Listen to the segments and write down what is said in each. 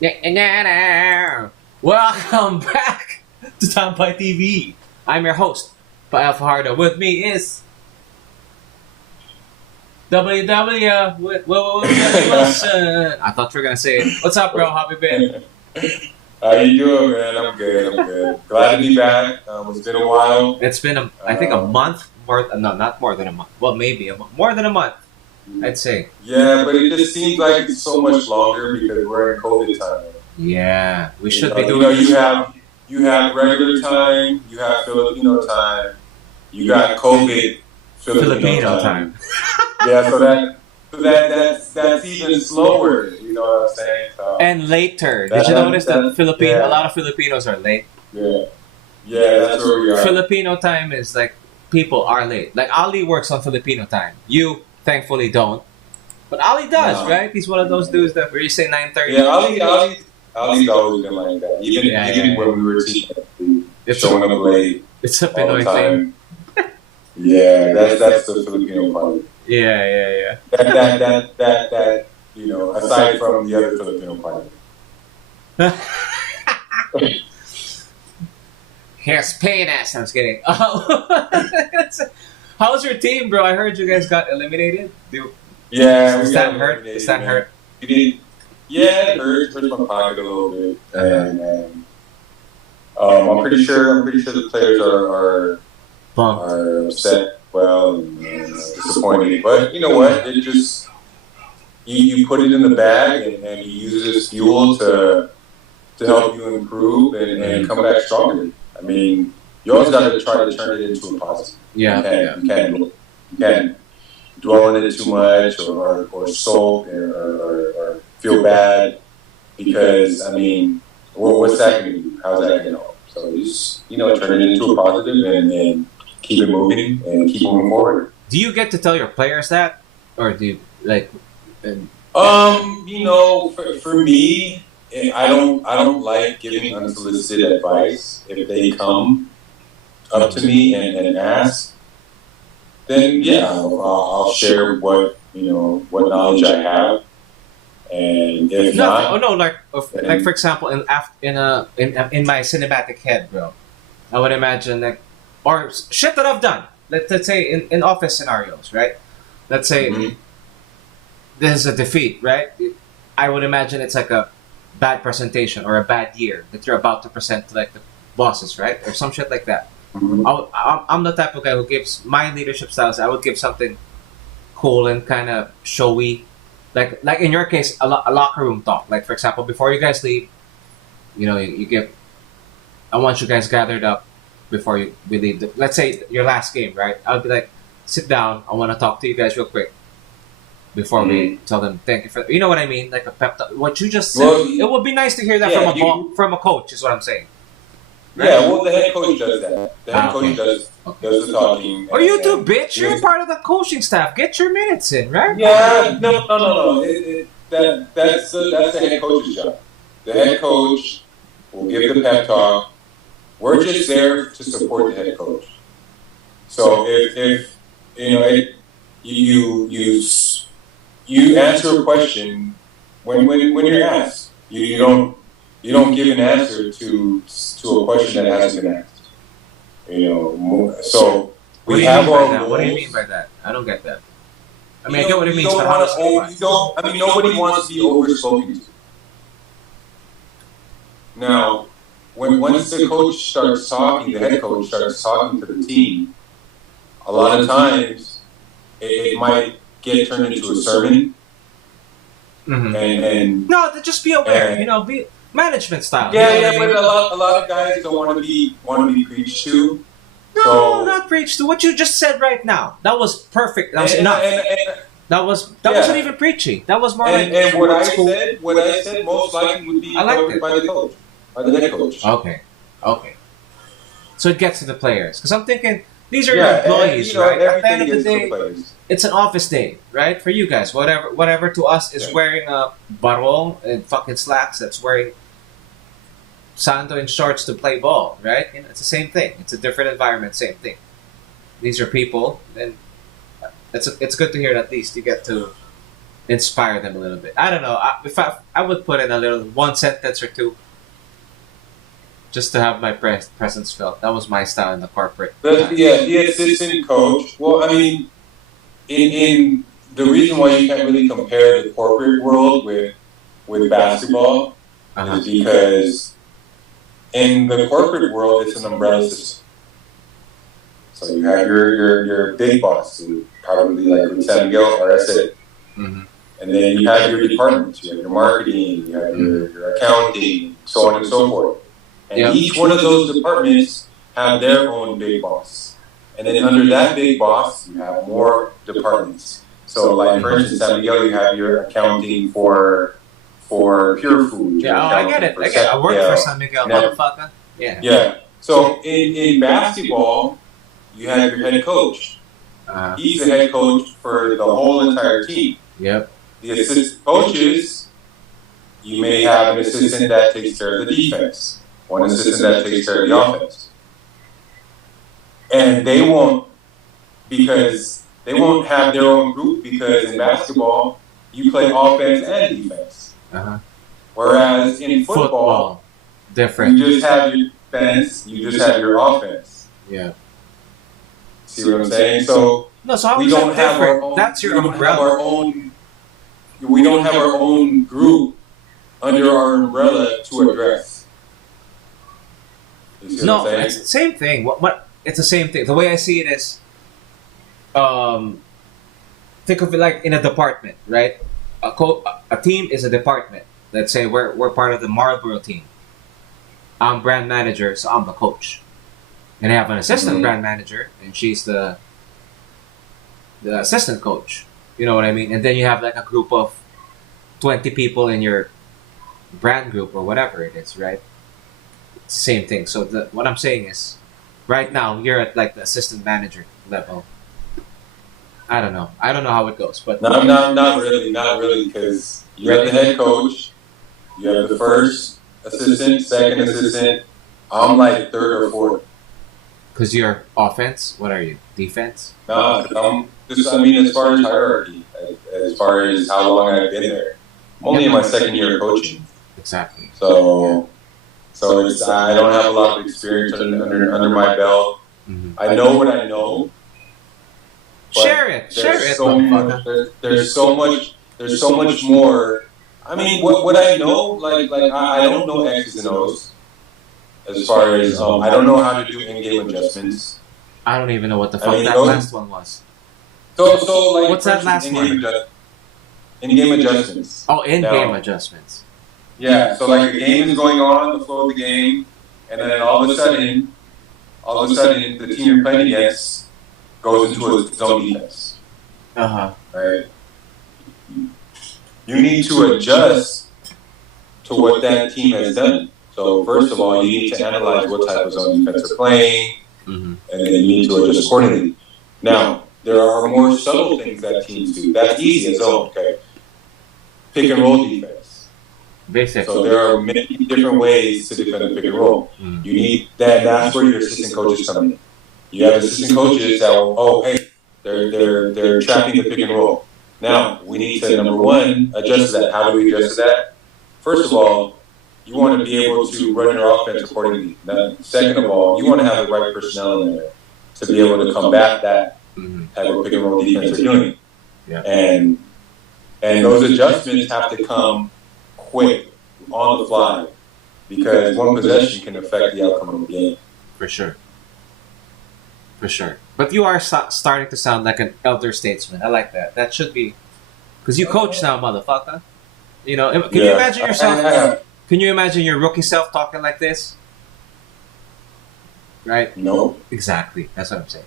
Welcome back to Tambay TV. I'm your host, Pa Fajardo. With me is WW Wilson. I thought you were gonna say it. What's up, bro? How you been? How you doing, man? I'm good. I'm good. Glad to be back. It's been a while. It's been, I think, a month. No, not more than a month. Well, maybe more than a month. I'd say. Yeah, but it just seems like it's so much longer because we're in COVID time. Yeah, we should be You doing. know, you have regular time, you have Filipino time, you got COVID Filipino time. Yeah, that's even slower. You know what I'm saying? So, And later, did you notice that a lot of Filipinos are late? Yeah, that's where we are. Filipino time is like people are late. Like Ali works on Filipino time. You thankfully don't, but Ali does, No. right? He's one of those dudes that where you say 9:30. Yeah, Ali's always been like that. Even when we were teaching, showing up late It's a all Pinoy the thing. time. Yeah, that's the Filipino part. Yeah. That aside from the other Filipino part. Here's penis. I'm just kidding. How's your team, bro? I heard you guys got eliminated. Yeah, Does we that got hurt? eliminated, Does that man. hurt? We did. Yeah, it hurts my pocket a little bit, and I'm pretty sure the players are Bumped. upset, well, and disappointed. But you know what? It just you put it in the bag and you use it as fuel to help you improve and come back stronger. I mean, you always got to try to turn it into a positive. Yeah. You can't dwell in it too much or sulk or feel bad because, I mean, what's that going to do? How's that going to help? So just, turn it into a positive and keep it moving and keep moving forward. Do you get to tell your players that, or do you like? For me, I don't like giving unsolicited advice. If they come up to me and ask, then yeah, I'll share what knowledge I have, and if not, like for example, in my cinematic head, bro, I would imagine like or shit that I've done. Let's say in office scenarios, right? Let's say there's a defeat, right? I would imagine it's like a bad presentation or a bad year that you're about to present to like the bosses, right? Or some shit like that. I'm the type of guy who gives my leadership styles. I would give something cool and kind of showy, like in your case, a locker room talk. Like for example, before you guys leave, you give. I want you guys gathered up before we leave. Let's say your last game, right? I'll be like, sit down. I want to talk to you guys real quick before we tell them thank you for. You know what I mean? Like a pep talk. What you just said. Well, it would be nice to hear that from a coach. Is what I'm saying. Yeah, well, the head coach does that. The head coach does the talking. Or you too, bitch. You're part of the coaching staff. Get your minutes in, right? Yeah, no. That's the head coach's job. The head coach will give the pep talk. We're just there to support the head coach. So if you answer a question when you're asked. You don't give an answer to a question that hasn't been asked. So we have our goals. What do you mean by that? I don't get that. I mean, I get what it means, but how does it nobody wants to be overspoken to. Now, once the coach starts talking, the head coach starts talking to the team, a lot of times it might get turned into a sermon. And no, just be aware. Be management style. Yeah, but a lot of guys don't want to be preached to. No, not preached to. What you just said right now, that was perfect. That was enough. That wasn't even preachy. That was more like. And what I said, most likely would be covered by the coach, by the head coach. Okay. So it gets to the players because I'm thinking these are your employees, right? At the end of the day, it's an office day, right? For you guys, whatever to us is wearing a barong and fucking slacks. That's wearing sando and shorts to play ball, right? And it's the same thing. It's a different environment, same thing. These are people, and it's good to hear that at least you get to inspire them a little bit. I don't know. If I would put in a little one sentence or two just to have my presence felt. That was my style in the corporate. But yeah, the assistant coach. Well, I mean, in the reason why you can't really compare the corporate world with basketball is because in the corporate world it's an umbrella system. So you have your big boss, who probably like San Miguel, or that's it. Mm-hmm. And then you have your departments, you have your marketing, you have your accounting, so on and so forth. And each one of those departments have their own big boss. And then under that big boss, you have more departments. So like for instance, San Miguel, you have your accounting for pure food. Yeah, I get it. I work for San Miguel, motherfucker. Yeah. Yeah. So in basketball, you have your head coach. He's the head coach for the whole entire team. Yep. The assistant coaches, you may have an assistant that takes care of the defense, one assistant that takes care of the offense. And they won't have their own group, because in basketball, you play offense and defense. Whereas in football, different. You just have your defense, you just have your offense. Yeah. See what I'm saying? So we don't have our own. That's your umbrella. We don't have our own group under our umbrella to address. No, it's the same thing. What? It's the same thing. The way I see it is, think of it like in a department, right? A team is a department. Let's say we're part of the Marlboro team. I'm brand manager, so I'm the coach. And I have an assistant brand manager, and she's the assistant coach. You know what I mean? And then you have like a group of 20 people in your brand group or whatever it is, right? It's the same thing. So what I'm saying is, right now you're at like the assistant manager level. I don't know how it goes, but not really, because you have the head coach, you have the first assistant, second assistant. I'm like third or fourth. Because you're offense, what are you? Defense? No, as far as hierarchy, as far as how long I've been there. I'm only in my second year of coaching. Exactly. So I don't have a lot of experience under my belt. Mm-hmm. I know what I know. Share it. There's so much more. I mean, what I know, like I don't know X's and O's. As far as I don't know how to do in-game adjustments. I don't even know what the fuck that last one was. So like, what's that last one? In-game adjustments. Oh, in-game adjustments. Yeah. So like a game is going on, the flow of the game, and then all of a sudden, the team you're playing against goes into its own defense. Right. You need to adjust to what that team has done. So first of all, you need to analyze what type of zone defense they're playing, and then you need to adjust accordingly. Now, there are more subtle things that teams do. That's easy in zone, okay? Pick and roll defense. Basically. So there are many different ways to defend a pick and roll. You need that's where your assistant coaches come in. You have assistant coaches that they're trapping the pick and roll. Now, we need to, number one, adjust that. How do we adjust that? First of all, you want to be able to run your offense accordingly. Now, second of all, you want to have the right personnel in there to be able to combat that type of pick and roll defense they're doing. Yeah. And those adjustments have to come quick, on the fly, because one possession can affect the outcome of the game. For sure. But you are starting to sound like an elder statesman. I like that. That should be, because you coach now, motherfucker. You know, can you imagine yourself? Can you imagine your rookie self talking like this? Right? No. Exactly. That's what I'm saying.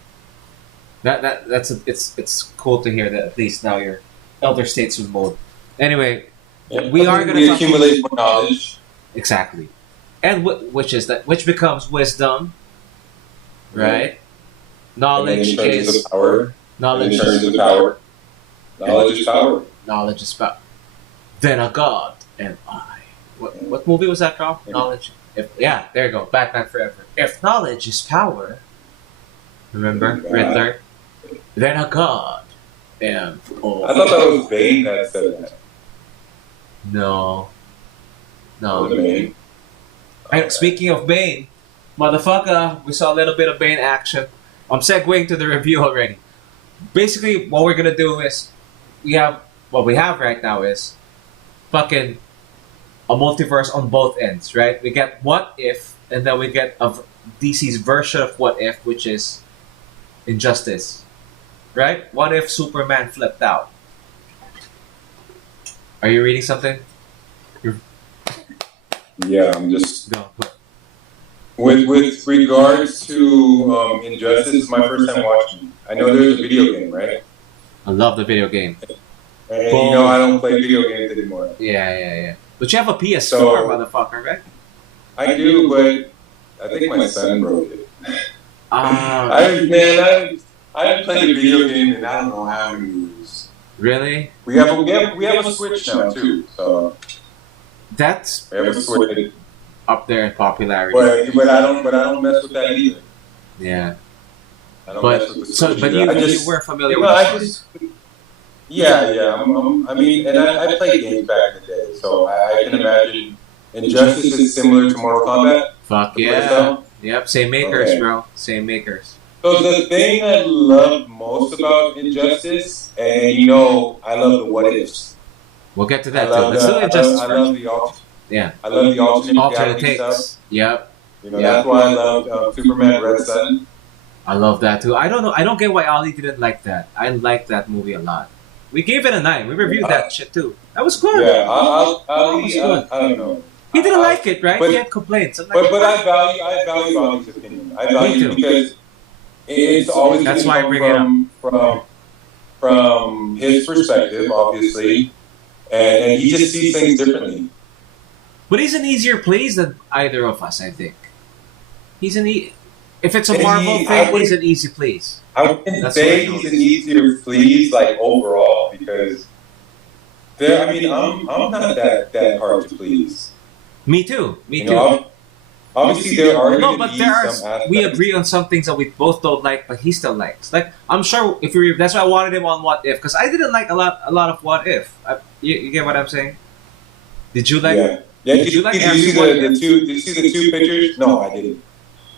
It's cool to hear that at least now you're elder statesman mode. Anyway, we are going to accumulate more knowledge. Exactly, and which becomes wisdom, right? Knowledge is power. Knowledge is power. Knowledge is power. Knowledge is power. Then a god and I. What movie was that called? Knowledge. There you go. Batman Forever. If knowledge is power, remember Riddler. Then a god And I thought that was Bane that said that. no. Was it Bane? And speaking of Bane, motherfucker, we saw a little bit of Bane action. I'm segueing to the review already. Basically, what we're gonna do is what we have right now is fucking a multiverse on both ends, right? We get What If, and then we get DC's version of What If, which is Injustice, right? What if Superman flipped out? Are you reading something? Yeah, I'm just Go. with regards to Injustice. It's my first time watching. I know there's a video game, right? I love the video game. And you know I don't play video games anymore. Yeah. But you have a PS4, So- motherfucker, right? I do, but I think my son broke it. Ah, I haven't played a video game in I don't know how many years. really? We have a Switch now too, so That's we have a Switch. up there in popularity. But I don't mess with that either. Yeah. I don't But mess with the so, Switch but either. you were familiar You with know, the I story. just yeah. I mean, and I played games back in the day, so I can imagine Injustice is similar to Mortal Kombat. Fuck the yeah. playstyle. Yep, same makers, Okay. bro. Same makers. So the thing I love most about Injustice, and you know, I love the what ifs. We'll get to I that too. love Let's do Injustice I first. love the Yeah. I love the alternate Alternate reality stuff. takes. Yep. You know, Yeah. that's why I love Superman Red Sun. I love that too. I don't know. I don't get why Ali didn't like that. I like that movie a lot. We gave it a 9. We reviewed that shit too. That was good. Yeah, I don't know. He didn't like it, right? but- He had complaints. I'm like, But I value Ali's opinion. I value too. it because it's always That's gonna why I come bring it up. from his perspective, obviously, and he just sees things differently. But he's an easier please than either of us, I think. He's if it's a And Marvel I thing, would- he's an easy please. I wouldn't That's say what I he's an easier please, like overall, because I'm not that hard to please. Me too. Me You too. know, obviously there are No, going to but be there are. some aspects. We agree on some things that we both don't like, but he still likes. Like I'm sure if you, that's why I wanted him on What If, because I didn't like a lot of What If. You get what I'm saying? Did you like? Yeah. Did you like Did you see everyone? the two? Did you see the two pictures? No, I didn't.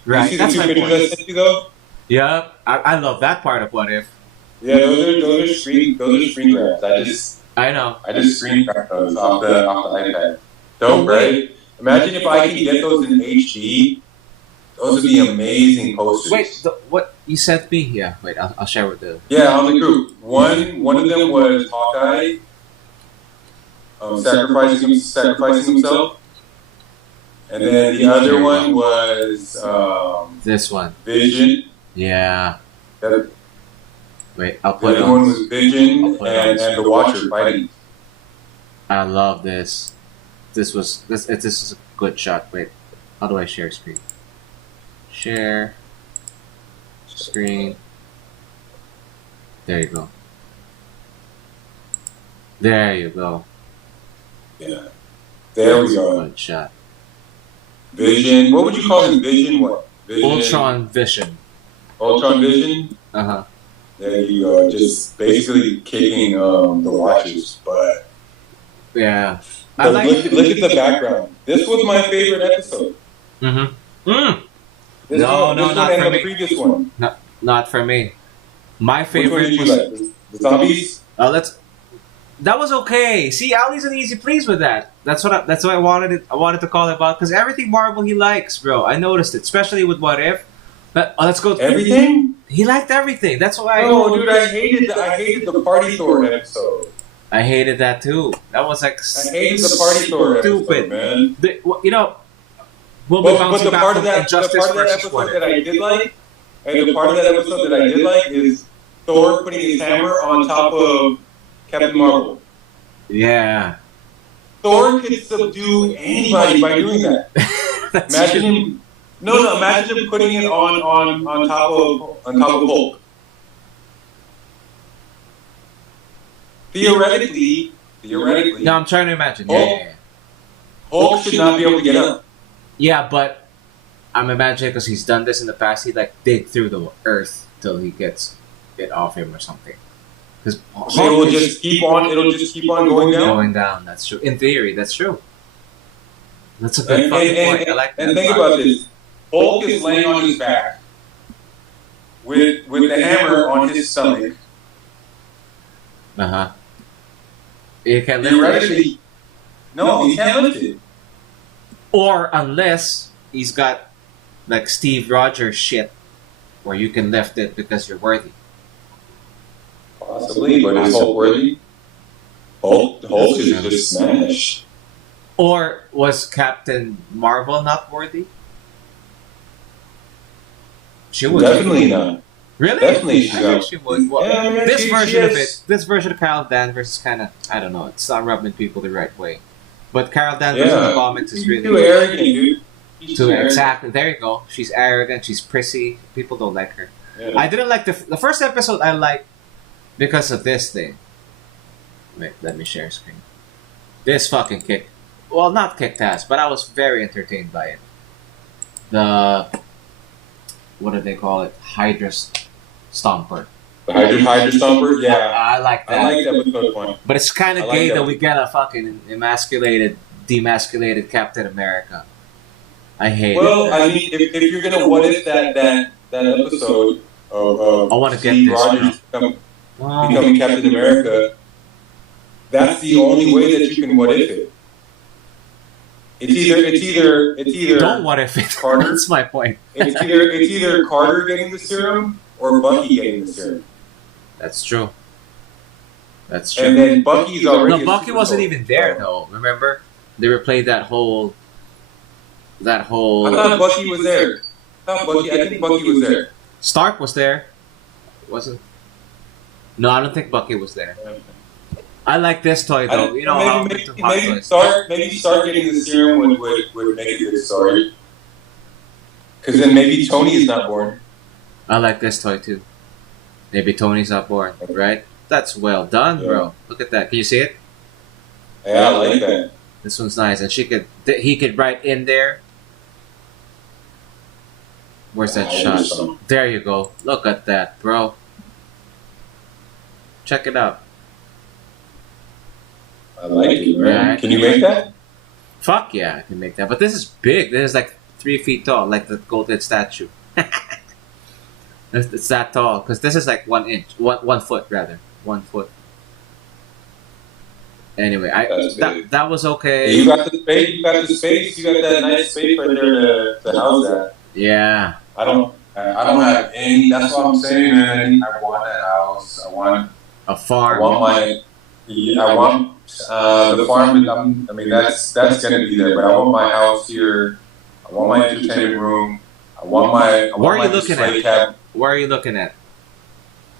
Right. Did you That's see the my two pictures I point. sent you though? Yeah, I love that part of What If. Yeah, those are screen grabs. I know. I just screen grab those off the iPad. Don't right? Imagine if I could get those in HD. Those would be amazing posters. Wait, what you sent me? Yeah. Wait, I'll share with the. Yeah, on the group. One of them was Hawkeye, sacrificing himself, and then the other one was This one. Vision. Yeah. The Wait, I'll put it other one on. was Vision I'll put it on and the Watcher fighting. I love this. This is a good shot. Wait, how do I share screen? Share screen. There you go. There you go. Yeah. There we go. Good shot. Vision. What would you call him? Vision what? Vision. Ultron Vision. Ultron Vision. Uh-huh. There you go. Just basically kicking the Watchers' butt. Yeah. I But like. look at the background. This was my favorite episode. Mm-hmm. Mm. This No, one, no, this not one for and me. the previous one. Not for me. My Which one favorite did you was. like? The zombies? That was okay. See, Ali's an easy please with that. That's what I wanted it. I wanted to call it about because everything Marvel he likes, bro. I noticed it, especially with What If. But let's go. Everything? He liked everything. That's why. No, dude, I hated the Party Thor episode. I hated that too. That was like I hated the Party Thor stupid. episode, man. You know, we'll be But bouncing the back part from of that Injustice versus episode What that If. I did like, and the part of that episode that I did like is Thor putting his hammer on top of Captain Marvel. Yeah. Thor could subdue anybody by doing that. That's Imagine true. him. No, imagine him putting it on top of Hulk. Theoretically. No, I'm trying to imagine. Hulk should not be able to get up. Yeah, but I'm imagining because he's done this in the past. He'd like dig through the earth till he gets it off him or something. Because it will just keep on. It'll just keep on going down. Going down. That's true. In theory, that's true. That's a good fucking point. I like that. And think about this: Hulk is laying on his back with the hammer on his stomach. You can lift Theoretically, no, he can't lift it. Or unless he's got like Steve Rogers shit, where you can lift it because you're worthy. Possibly, but is Hulk worthy? Hulk is just smashed. Or was Captain Marvel not worthy? She was Definitely not. Really? Definitely I think she would. Well, Yeah, this she version of is. it, this version of Carol Danvers is kind of, I don't know, it's not rubbing people the right way. But Carol Danvers in the comics is really too arrogant, dude. She's too arrogant. Exactly. There you go. She's arrogant. She's prissy. People don't like her. Yeah. I didn't like the first episode. I liked because of this thing. Wait, let me share screen. This fucking kick. Well, not kicked ass, but I was very entertained by it. The what do they call it? Hydra Stomper. The Hydra Stomper? Yeah. I like that. I like that with no point. But it's kind of I like gay that. that we get a fucking demasculated Captain America. I hate it. Well, I mean, if you're gonna what if that episode of I want to get Steve this. Rogers becoming Captain America, that's the only way that you can what if it. It's either Don't what if it. Carter. That's my point. It's either Carter getting the serum or Bucky getting the serum. That's true. That's true. And then Bucky's already. No, Bucky wasn't even there though. Remember, they replayed that whole. I thought Bucky was there. I think Bucky was there. Stark was there. Wasn't. No, I don't think Bucky was there. I like this toy though. You know how maybe Stark getting the serum would make a good story. Because then maybe Tony is not born. I like this toy too. Maybe Tony's not born, right? That's well done, bro. Look at that. Can you see it? Yeah, I like that. This one's nice, and he could write in there. Where's that shot? There you go. Look at that, bro. Check it out. I like it, man. Yeah, can you make that? Fuck yeah, I can make that. But this is big. This is like 3 feet tall, like the golden statue. It's that tall because this is like 1 inch, 1 foot rather, 1 foot. Anyway, that was okay. You got the space. You got the space. You got that nice space right there to house that. Yeah. I don't have any. That's what I'm saying, man. I want a house. I want a farm. I want the farm. I mean, that's gonna be there. But I want my house here. I want my entertainment room. I want my. Where are you looking at? Cabin. Where are you looking at?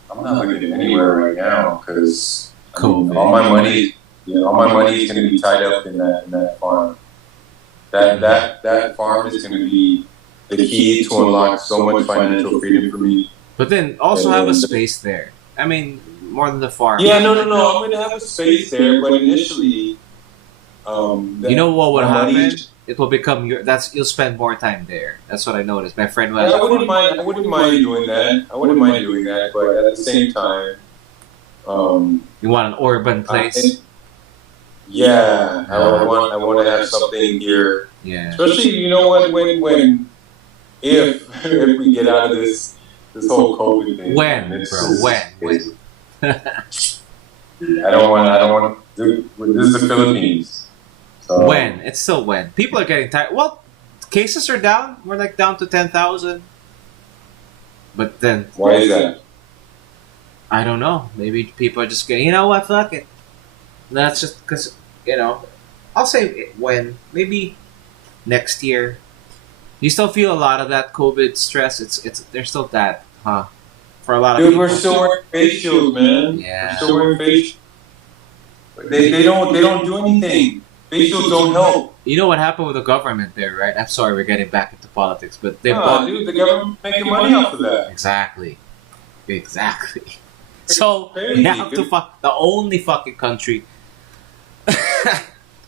I'm not looking at anywhere right now because cool. All my money is going to be tied up in that farm. That farm is going to be the key to unlock so much financial freedom for me. But then also have a space there. I mean, more than the farm. Yeah, no. I'm going to have a space there, but initially, you know what would happen? It will become you'll spend more time there. That's what I noticed. My friend was. I wouldn't mind doing that. But at the same time, you want an urban place. Yeah, I want to have something here. Yeah. Especially, you know what, if we get out of this whole COVID thing. When? I don't want to. This is the Philippines. So. When? It's still when. People are getting tired. Well, cases are down. We're like down to 10,000. But then. Why is that? I don't know. Maybe people are just getting, you know what, fuck it. That's just because, I'll say when. Maybe next year. You still feel a lot of that COVID stress. There's still that, huh? For a lot of people. We're still wearing face shields, man. Yeah. We're still wearing face shields. They don't do anything. Face shields don't help. You know what happened with the government there, right? I'm sorry, we're getting back into politics, but they dude, the government making money off of that. Exactly. So now the only fucking country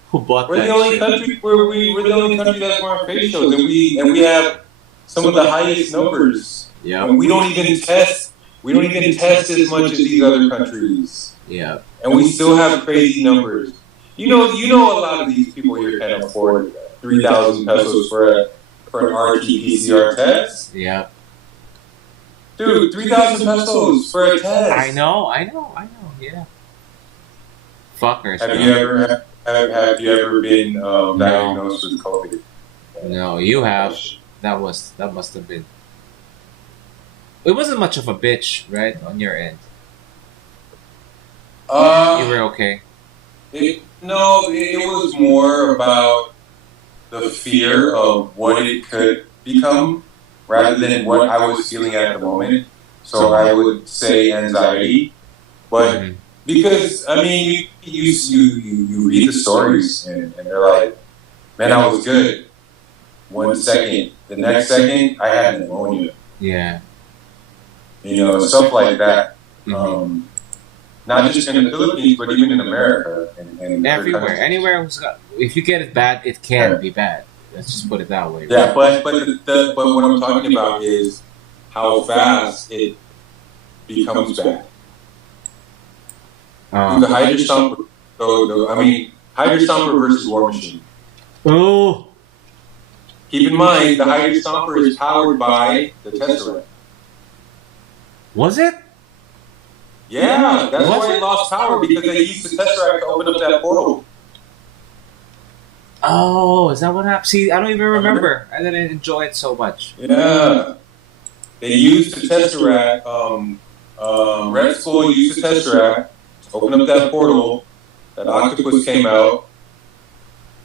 who bought we're the only country we're the only country that's wearing face shields, and we have some of the highest numbers. Yeah. And we don't even test We don't even test as much as these other countries, Yeah. and we still have crazy numbers. You know, a lot of these people here can afford 3,000 pesos for an RT-PCR test. Yeah. Dude, 3,000 pesos for a test. I know. Yeah. Fuckers. Have you ever been diagnosed with COVID? No, you have. That must have been. It wasn't much of a bitch, right, on your end. You were okay. It was more about the fear of what it could become rather than what I was feeling at the moment. So I would say anxiety, but because I mean, you read the stories and they're like, man, I was good. 1 second, the next second, I had pneumonia. Yeah. Stuff like that. Not just in the Philippines, but even in America and everywhere, anywhere. If you get it bad, it can be bad. Let's just put it that way. Right? Yeah, but what I'm talking about is how fast it becomes bad. The Hydra Stomper. Hydra Stomper versus War Machine. Oh. Keep in mind, the Hydra Stomper is powered by the Tesseract. Was it? Yeah, that's why it lost power, because they used the Tesseract to open up that portal. Oh, is that what happened? See, I don't even remember. I didn't enjoy it so much. Yeah. They used the Tesseract. Red Skull used the Tesseract to open up that portal. That octopus came out.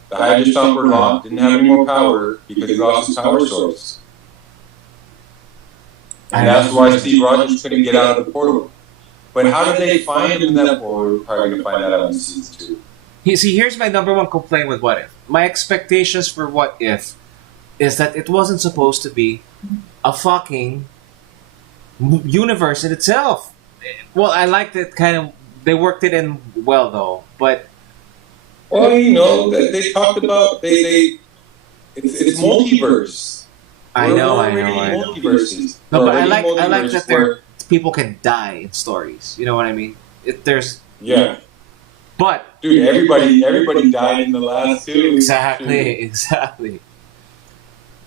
The Hydra Stomper locked, didn't have any more power because he lost his power source. And that's why Steve Rogers couldn't get out of the portal. But how did they find him in that portal? We're probably going to find that out in season 2. See, here's my number one complaint with What If. My expectations for What If is that it wasn't supposed to be a fucking universe in itself. Well, I liked it they worked it in well, though, but... Well, they talked about it's multiverse. I know. Multiverses. No, but I like that people can die in stories. You know what I mean? Yeah. But dude, everybody died in the last 2. Exactly.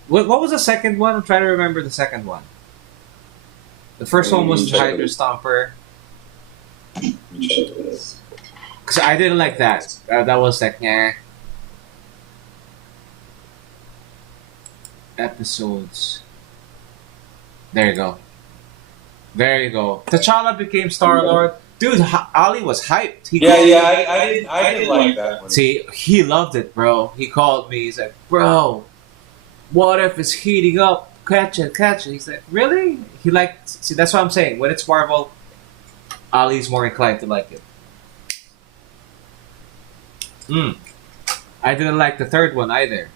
What was the second one? I'm trying to remember the second one. The first one was Hydra Stomper. Because I didn't like that. That was like, nah. Episodes. There you go. T'Challa became Star-Lord. Dude, Ali was hyped. I didn't like that one. See, he loved it, bro. He called me. He's like, bro, What If is heating up? Catch it. He's like, really? See, that's what I'm saying. When it's Marvel, Ali's more inclined to like it. I didn't like the third one either.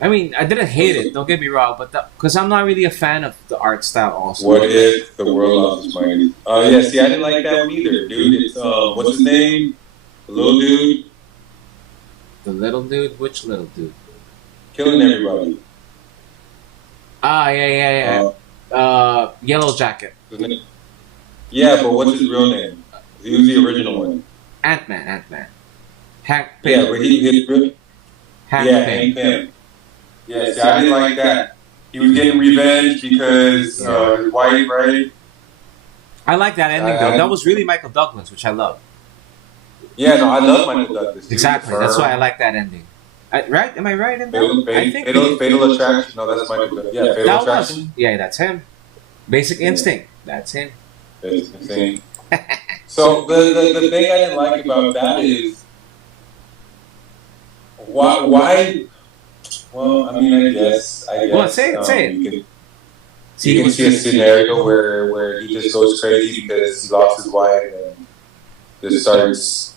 I mean, I didn't hate it. Don't get me wrong, but because I'm not really a fan of the art style. Also, What If the world lost its mind? I didn't like that one either, dude. It's what's his name? The little dude. The little dude. Which little dude? Killing everybody. Yeah. Yellow Jacket. Yeah, but what's his real name? He was the original one. Ant-Man. Hank Pym. Yeah, but Hank Pym. Yeah, see, I didn't like that. He was getting revenge because his wife, right? I like that ending, though. That was really Michael Douglas, which I love. Yeah, no, I love Michael Douglas. Exactly. That's why I like that ending. Right? Am I right in that? I think Fatal Attraction. No, that's Michael Douglas. Yeah, Fatal Attraction. Yeah, that's him. Basic Instinct. That's him. Basic Instinct. So the thing I didn't like about that is why. Well, I mean, I guess. Well, say it. You can see a scenario where he just goes crazy because he lost his wife and just starts,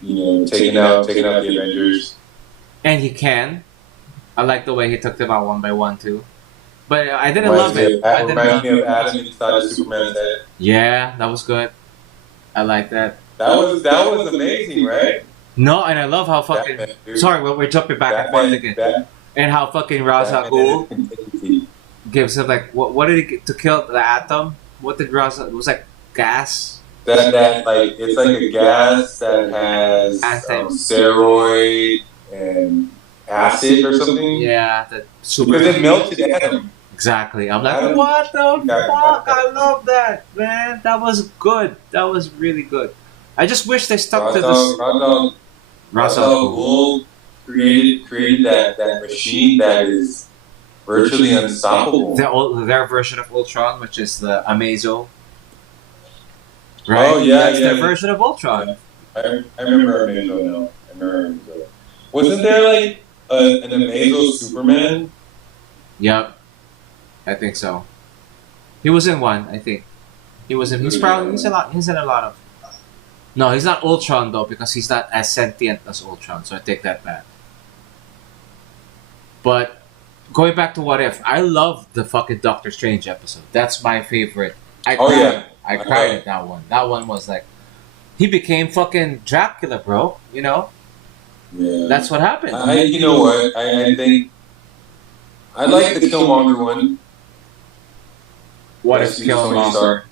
taking out the Avengers. And he can. I like the way he took them out one by one too. But I didn't love it. It reminds me of Adam inside of Superman's head. Yeah, that was good. I like that. That was amazing, right? No, and I love how fucking... Sorry, we're jumping back and forth again. And how fucking Ra's al Ghul gives him like what did he get to kill the atom? What did Rosa? It was like gas. That like it's like a gas that has steroid and acid or something. Yeah, that super. Because it melted Adam. Exactly. I'm like, what the fuck? I love that, man. That was good. That was really good. I just wish they stuck to this. Ra's al Ghul created that machine that is virtually unstoppable. Their version of Ultron, which is the Amazo. Right? Oh yeah, that's their version of Ultron. Yeah. I remember Amazo now. I remember Amazo. Wasn't there like an Amazo Superman? Yep, I think so. He was in one, I think. He was in. He's in a lot of. No, he's not Ultron though because he's not as sentient as Ultron. So I take that back. But going back to What If, I love the fucking Doctor Strange episode. That's my favorite. I cried at that one. That one was like, he became fucking Dracula, bro. You know. Yeah. That's what happened. You know what? I think I like the Killmonger one. What If Killmonger?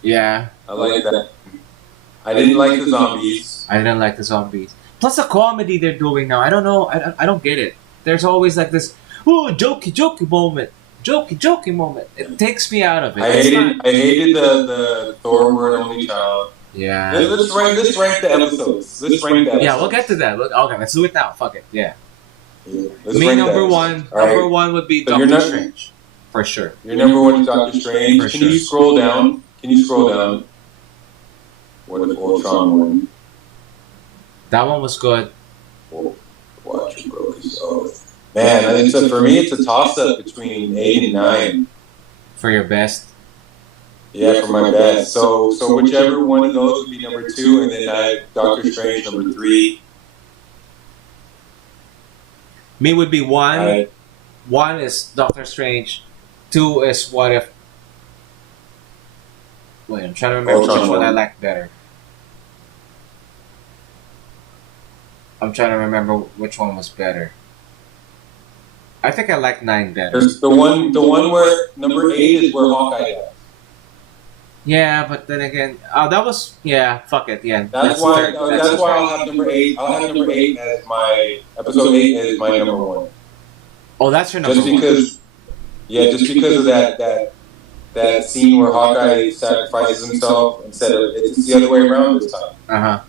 Yeah. I like that. I didn't like the zombies. I didn't like the zombies. Plus the comedy they're doing now. I don't know. I don't get it. There's always like this, jokey moment. Jokey moment. It takes me out of it. I hated the Thor word only child. Yeah. Let's rank the episodes. Yeah, we'll get to that. Okay, let's do it now. Fuck it. Yeah. Me number one. Number one would be Doctor Strange. For sure. Your number one is Doctor Strange. Can you scroll down? What if Ultron won? That one was good. Watch him broke his oath. Man, for me, it's a toss-up between 8 and 9. For your best? Yeah, for my best. So whichever one of those would be number 2, and then I have Doctor Strange number 3. Me would be 1. 1 is Doctor Strange. 2 is What If. Wait, I'm trying to remember which one I like better. I'm trying to remember which one was better. I think I like 9 better. There's the one where number 8 is where Hawkeye dies. Yeah, but then again, that was fuck it, yeah. That's why I'll have number 8. I'll have number 8 as my episode 8 as my number 1. Oh, that's your number 1. Just because of that scene where Hawkeye sacrifices himself instead of it's the other way around this time.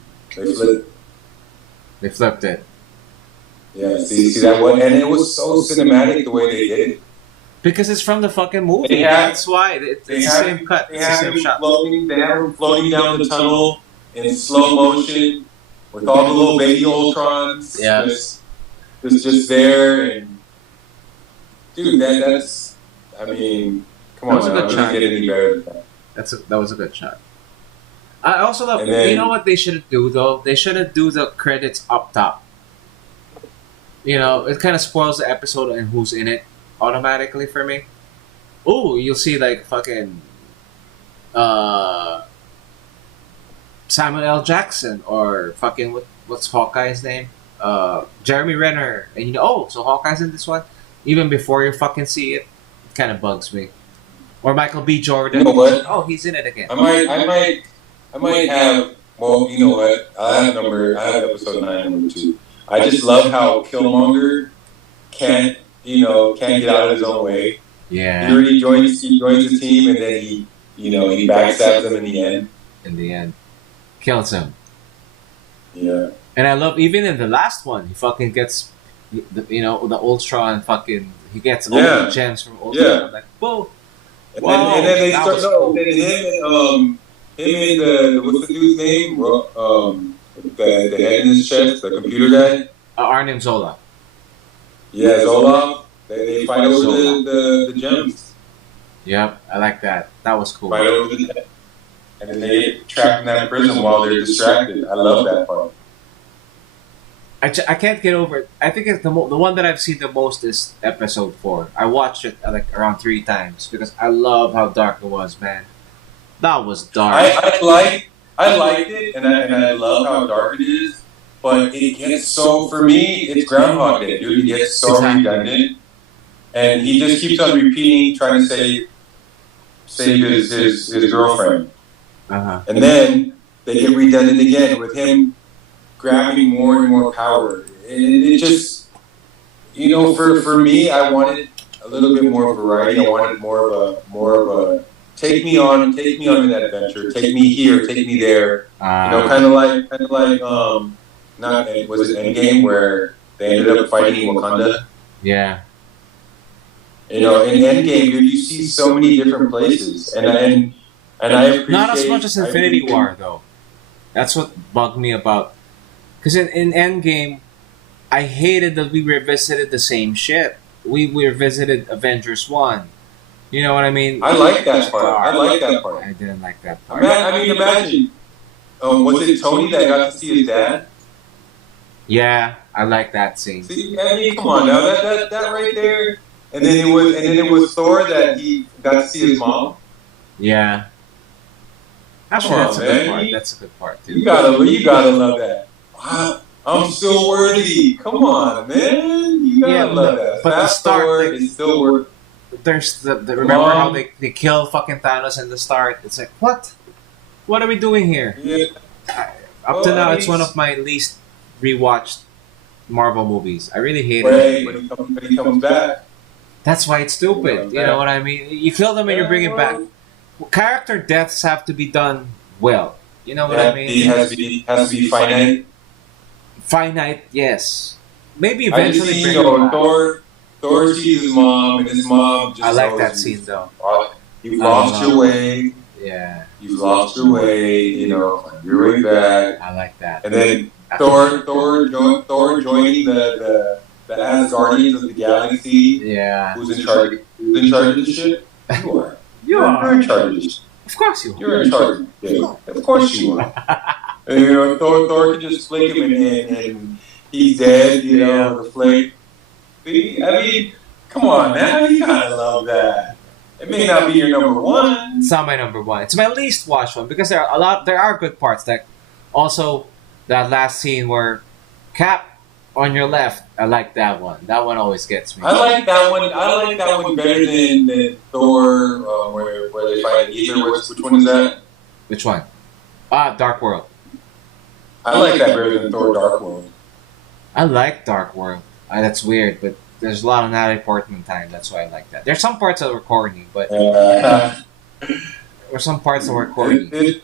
They flipped it. Yeah, see that one, and it was so cinematic the way they did it. Because it's from the fucking movie. That's why it's the same cut. They have him floating down the tunnel in slow motion with all the little baby Ultrons. Yeah, just there, and dude, that's. I mean, come on, that was a good shot. Get any better than that. That was a good shot. I also love. You know what they shouldn't do though? They shouldn't do the credits up top. You know, it kind of spoils the episode and who's in it automatically for me. Oh, you'll see like fucking Samuel L. Jackson or fucking what's Hawkeye's name? Jeremy Renner, and you know, so Hawkeye's in this one. Even before you fucking see it, it kind of bugs me. Or Michael B. Jordan. You know what? Oh, he's in it again. I might have. Well, you know what? I have episode 9, number 2. I just love how Killmonger can't get out of his own way. Yeah. He already joins the team, and then he backstabs them in the end. In the end, kills him. Yeah. And I love even in the last one, he fucking gets, the Ultron fucking. He gets all the gems from Ultron. Yeah. I'm like, whoa. And then they start. No, him and the what's the dude's name? The head in his chest, the computer guy. Arnim Zola. Yeah, Zola. They fight over the gems. Yep, I like that. That was cool. Fight over the gems. And then they get trapped in that prison while they're distracted. I love that part. I can't get over it. I think it's the one that I've seen the most is episode 4. I watched it like around 3 times because I love how dark it was, man. That was dark. I liked it, and I love how dark it is, but it gets so, for me, it's Groundhog Day, dude. It gets so redundant. and he just keeps on repeating, trying to save his girlfriend, and then they get redundant again with him grabbing more and more power. And it just, for me, I wanted a little bit more variety. I wanted more of a take me on an adventure, take me here, take me there. Kind of like not was it Endgame where they ended up fighting Wakanda? Yeah. In Endgame, you see so many different places, and I appreciate not as much as Infinity War though. That's what bugged me about. Because in Endgame, I hated that we revisited the same shit. We revisited Avengers 1. You know what I mean? I like that part. I didn't like that part. Imagine. Was it Tony that got to see his dad? Yeah, I like that scene. See, come on now, that right there. And then it was Thor that he got to see his mom. Yeah. Actually, that's a good part. That's a good part too. You gotta love that. I'm still worthy. Come on, man. You gotta love that. But the start is still worthy. There's remember how they kill fucking Thanos in the start? It's like, what? What are we doing here? Yeah. Up to now, it's one of my least rewatched Marvel movies. I really hate it. When he comes back. That's why it's stupid. You know what I mean? You kill them and you bring it back. Character deaths have to be done well. You know what I mean? It has to be finite. Finite, yes. Maybe eventually bring it back. Thor sees his mom, and his mom just. I like that scene though. You've lost your way. Yeah. You've lost your way. Your way back. I like that. And then Thor joining the Asgardians of the galaxy. Yeah. Who's in charge of the ship? You are. You're in charge of this ship. Of course you are. You're in charge. Yeah. Of course you are. And, Thor can just flick him and he's dead. The flick. See? I mean, come on, man. You gotta love that. It may not be your number one. It's not my number one. It's my least watched one because there are good parts. Like also that last scene where Cap on your left. I like that one. That one always gets me. I like that one better than Thor where they fight Ether. Which one is that? Which one? Dark World. I like that better than Thor Dark World. I like Dark World. That's weird, but there's a lot of Natalie Portman time. That's why I like that. There's some parts that were corny, but or some parts that were corny. It's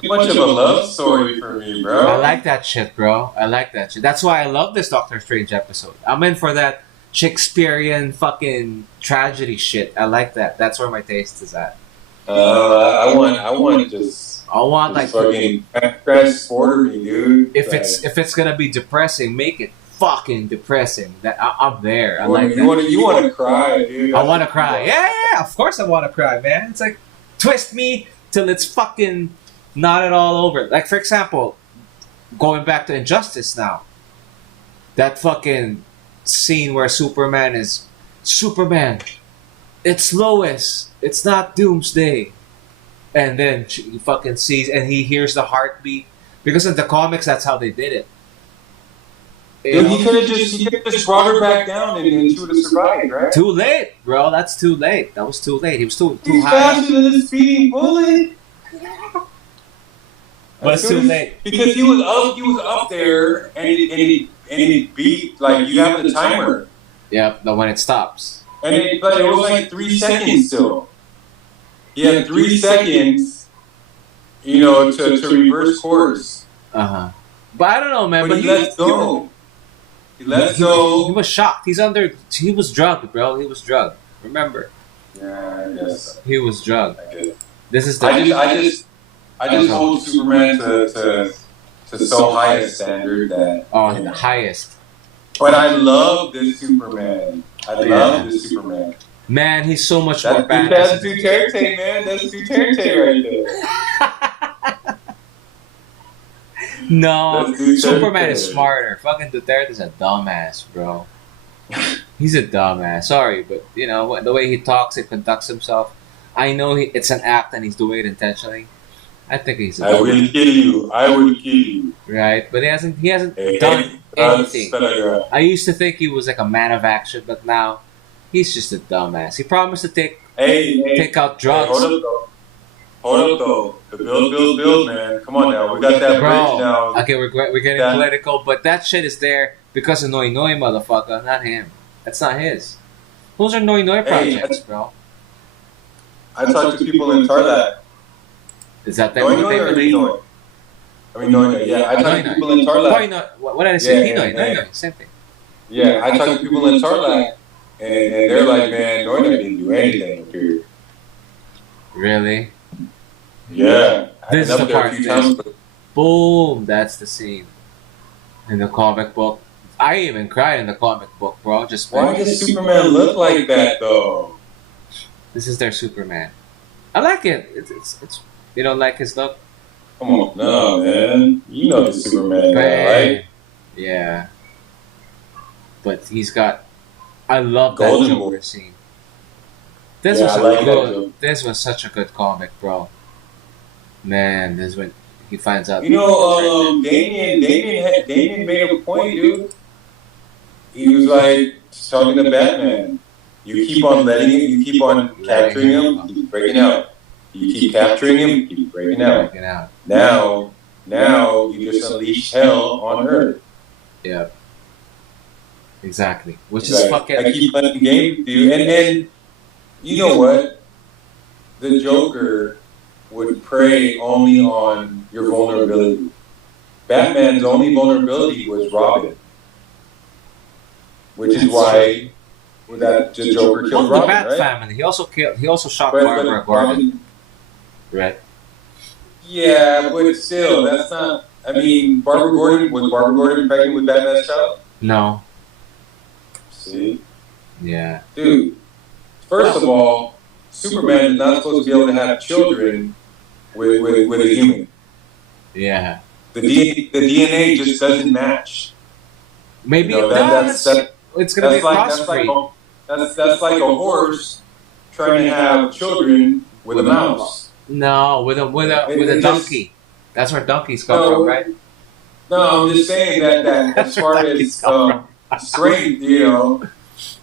too much of a love story for me, bro. I like that shit, bro. I like that shit. That's why I love this Doctor Strange episode. I'm in for that Shakespearean fucking tragedy shit. I like that. That's where my taste is at. I want like fucking transport me, dude. If it's gonna be depressing, make it fucking depressing. That I'm there. I like that. You want to cry, dude. I want to cry. Yeah. Of course I want to cry, man. It's like twist me till it's fucking not at all over. Like for example, going back to Injustice now. That fucking scene where Superman is Superman. It's Lois. It's not Doomsday. And then he fucking sees and he hears the heartbeat because in the comics that's how they did it. Dude, he could have just brought her back down and she would have survived, right? Too late, bro. That's too late. That was too late. He was too He's high. faster than a speeding bullet. But it's too late because he was up there and he beat like you have the timer. Yeah, but when it stops. And it was like 3 seconds still. He had 3 seconds, to reverse course. But I don't know, man. But he let go. He let go. He was shocked. He was drugged, bro. He was drugged. Remember? Yeah, I guess. He was drugged. I guess. This is the. I just hold Superman to so high a standard that. Oh, the highest. But I love this Superman. This Superman. Man, he's so much more badass. That's Duterte, man. That's Duterte right there. No, Superman is smarter. Fucking Duterte's a dumbass, bro. He's a dumbass. Sorry, but the way he talks, he conducts himself. I know it's an act and he's doing it intentionally. I think he's. I will kill you. I will kill you. Right, but he hasn't done anything. I used to think he was like a man of action, but now He's just a dumbass. He promised to Hey, take out hey, drugs. hold up though. The build, man. Come on now, we got that bridge Bro, now. okay, we're getting That- political, but that shit is there because of Noi Noi, motherfucker, not him. That's not his. Those are Noi Noi projects, bro. I talked to people in Tarlac. Is that Noi what Noi they or believe? Noi? I mean Noi Noi. Yeah, I talked to people in Tarlac. Noi Noi. What did I say? Yeah, Noi yeah. Noi, same thing. Yeah, I talked to people in Tarlac, and they're like, man, Noi Noi didn't do anything up here. Really? Yeah, This is I've the been there a part. few times. Boom! That's the scene in the comic book. I even cried in the comic book, bro. Just Why does Superman look like that though? This is their Superman. I like it. It's you don't like his look? Come on, no man, you know the Superman guy, right? Yeah. But he's got. I love Golden that Joker Boy. scene. This Yeah, was I a like that good. Joker. This was such a good comic, bro. Man, this is when he finds out. You know, Damien made a point, dude. He was like talking to Batman. You keep on letting him, you keep on capturing him, he keeps breaking out. You keep capturing him, he keeps breaking out. Breaking out. Now you just unleash hell on Earth. Yeah. Exactly. Which It's is like, fucking. I keep playing the game with you, and you know what? The Joker would prey only on your vulnerability. Batman's only vulnerability was Robin, which is why that the Joker Well, killed the Robin, Bat right? family. He also shot But Barbara Gordon. Robin, Right. yeah, but still, that's not. I mean, Barbara Gordon pregnant with Batman's child? No. See, Yeah. dude. First of all, Superman is not supposed to be able to have children with a human. Yeah. The DNA just doesn't match. Maybe You know, it's gonna be a crossbreed. That's like a horse trying to have children with a mouse. No, with a It donkey. That's where donkeys come from, right? No, I'm just saying that as far as strength, you know,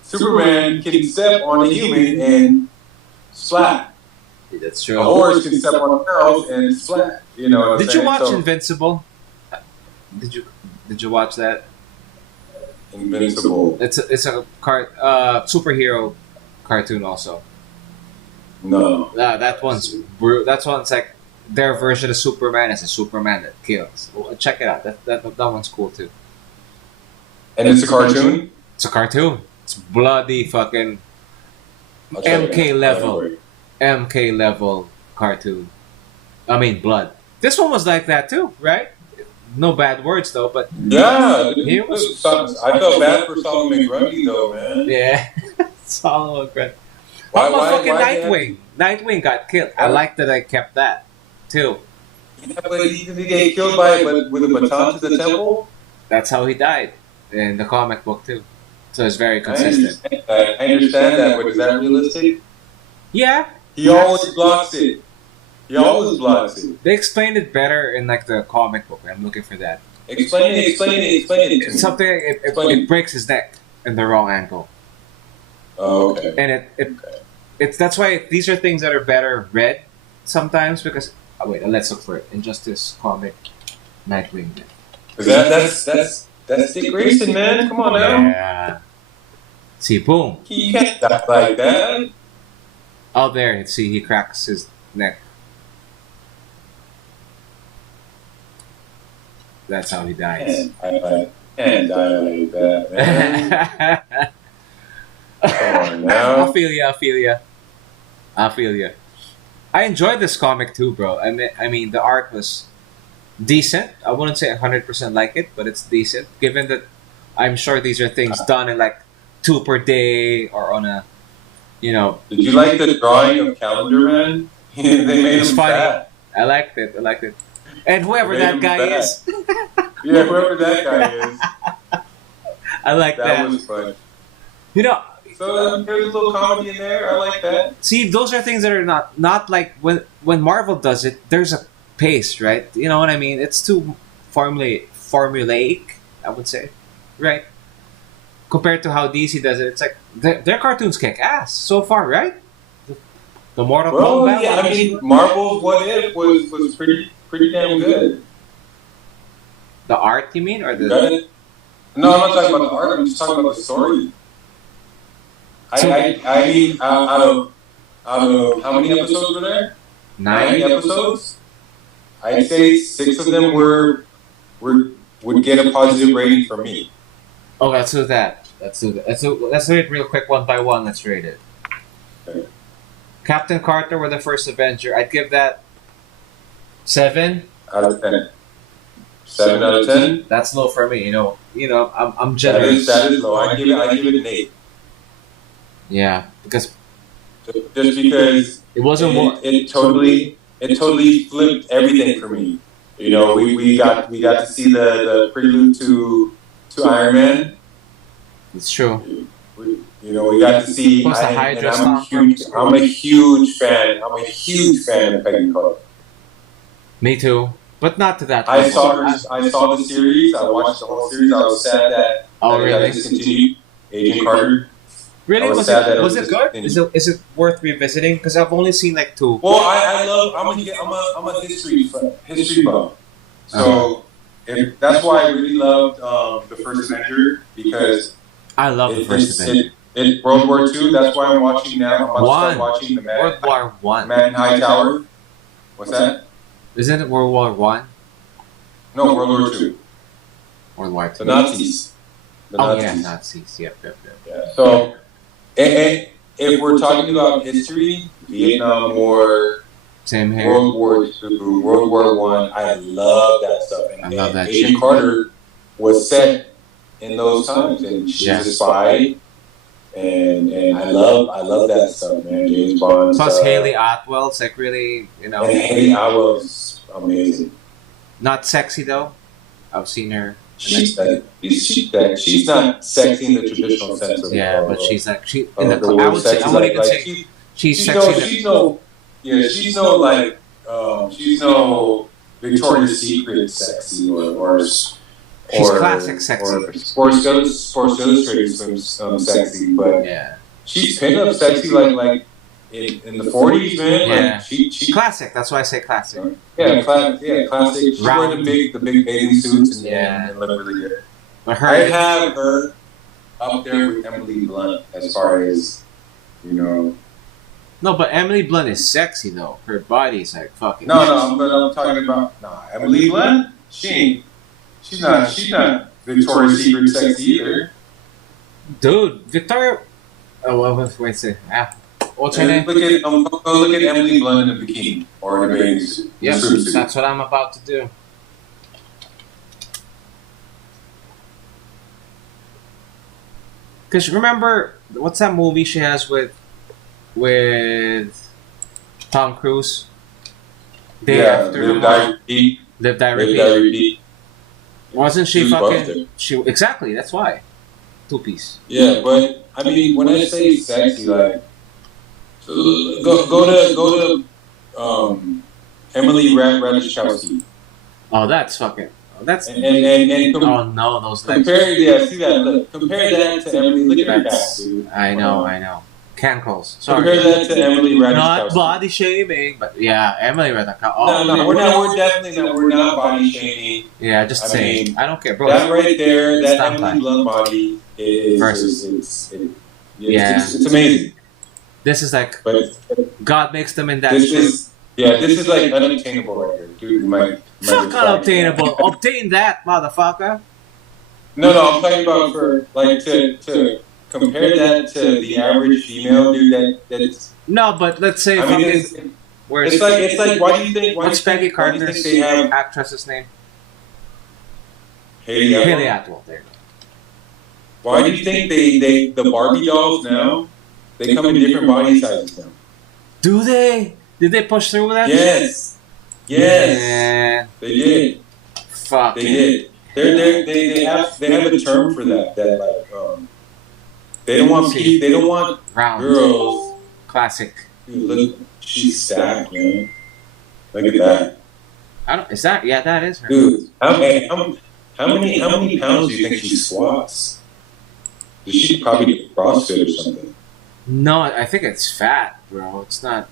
Superman can step on a human and splat. That's A true. horse can step on a mouse and splat. You know what I'm Did you saying? watch So, Invincible? Did you watch that? Invincible? It's a superhero cartoon also. No. That one's like their version of Superman is a Superman that kills. Well, check it out. That one's cool too. And it's a cartoon? It's a cartoon. It's bloody fucking I'll check it MK out. level. MK level cartoon. I mean blood. This one was like that too, right? No bad words though, but Yeah. He was- I felt bad for Solomon Grundy though, man. yeah. Solid regret. Why- How about why- fucking why they Nightwing? Nightwing got killed. I like that I kept that too. Yeah, but he didn't get killed by with a baton to the temple? That's how he died in the comic book too. So it's very I consistent. understand that, but is that realistic? Yeah, He always blocks it. He always blocks it. they explained it better in like the comic book. I'm looking for that. Explain it to It's me. something. It breaks his neck in the wrong angle, Oh, okay. and it's that's why these are things that are better read sometimes because. Oh, wait, let's look for it. Injustice comic, Nightwing. 'Cause that's Dick Grayson, man. Come on now. Yeah. See, boom. He can't die like that. Out there, see, he cracks his neck. That's how he dies. Can't die like that, man. Come on now. I feel ya. I enjoyed this comic too, bro. I mean, the art was decent. I wouldn't say 100% like it, but it's decent. Given that I'm sure these are things done in like 2 per day or on a, Did you like the drawing of Calendar Man? They made It's him funny. fat. I liked it. And whoever Made that him guy fat. is, Yeah, whoever that guy is. I like That that. was fun. So there's a little comedy in there. I like that. see, those are things that are not like when Marvel does it. There's a pace, right? You know what I mean? It's too formulaic. I would say, right? compared to how DC does it, it's like their cartoons kick ass so far, right? The Mortal Kombat. Yeah, I mean, Marvel's What If was pretty damn good. The art, you mean, or the? No, I'm not talking about the art. I'm just talking about the story. I mean, out of how many episodes were there? 9 episodes. I'd say 6 of them would get a positive rating from me. Oh, let's do that. Let's do it real quick, one by one. Let's rate it. Okay. Captain Carter with the first Avenger. I'd give that 7 out of 10. 7 out of 10. That's low for me. I'm generous. That is low. I give it an 8. Yeah, because just because it wasn't. It totally flipped everything for me. We got to see the prelude to Iron Man. It's true. We got to see. Plus the Hydra stuff. I'm a huge fan. Of Peggy Carter. Me too, but not to that. I saw the series. I watched the whole series. I was sad that really? discontinued Agent Carter. Really? Was it good? Is it worth revisiting? Because I've only seen like 2. Well, I'm a history buff. So that's why I really loved the first Avenger, because I love the first Avenger. In World War II, that's why I'm watching now. I'm start watching the World War One. Man in High Tower. What's that? Isn't it World War One? No, World War II. World War II. The Nazis. Nazis. Yep. Yeah. So, if we're talking about history, Vietnam War, same here. World War II, World War One, I love that stuff. I love that. Agent Carter was set in those times, and she's a spy. And I love that stuff, man. James Bond. Plus Haley Atwell's like really, And Haley Atwell's amazing. Not sexy though. I've seen her. She's not sexy in the traditional sense of but she's like I wouldn't even say she's sexy. She's no Victoria's Secret sexy or she's classic sexy. Or Sports Illustrated sexy, but she's pinup sexy like in the 40s, man. Yeah, like she classic. That's why I say classic. Classic. She wore the big bathing suits and looked really good. But I have her up there with Emily Blunt as far as No, but Emily Blunt is sexy though. Her body's like fucking. No, I'm talking about Emily Blunt. She's not Victoria's Secret sexy either. Dude, Victoria. Oh, wait a second. What's her name? Look at Emily Blunt in a bikini or in a bathing suit. Yep, that's what I'm about to do. Because remember, what's that movie she has with Tom Cruise? Day After Tomorrow. Live, Die, Repeat. Wasn't she fucking? Exactly. That's why. 2-piece. Yeah, but I mean, when I say sexy, like go to Emily Ratajkowski. Oh, that's fucking. That's and oh no, those legs. See that? Look, compare that to Emily. Look at that, dude. I know. Cankles. Sorry. Compare that to Emily Ratajkowski. Not body shaming, but yeah, Emily Ratajkowski. Oh, no, we're definitely not. We're not body shaming. Yeah, just saying. I don't care, bro. That right there, that Emily Blunt body is it's amazing. This is like, God makes them in that shape. This is like unobtainable right here, dude. Fuck unobtainable. Obtain that, motherfucker. No, I'm talking about for like to compare that to the average female, dude. That's no, but let's say it's like why do you think? What's Peggy Carter's actress's name? Haley Atwell. There you go. Why do you think the Barbie dolls now? They come in different body sizes now. Do they? Did they push through with that? Yes. Yeah. They did. Fuck. They did. They have a term for that. That like they don't want round girls. Classic. Dude, look, she's stacked, man. Look at that. Is that? Yeah, that is her. Dude, how many pounds do you think she squats? She probably do CrossFit or something. No, I think it's fat, bro. It's not.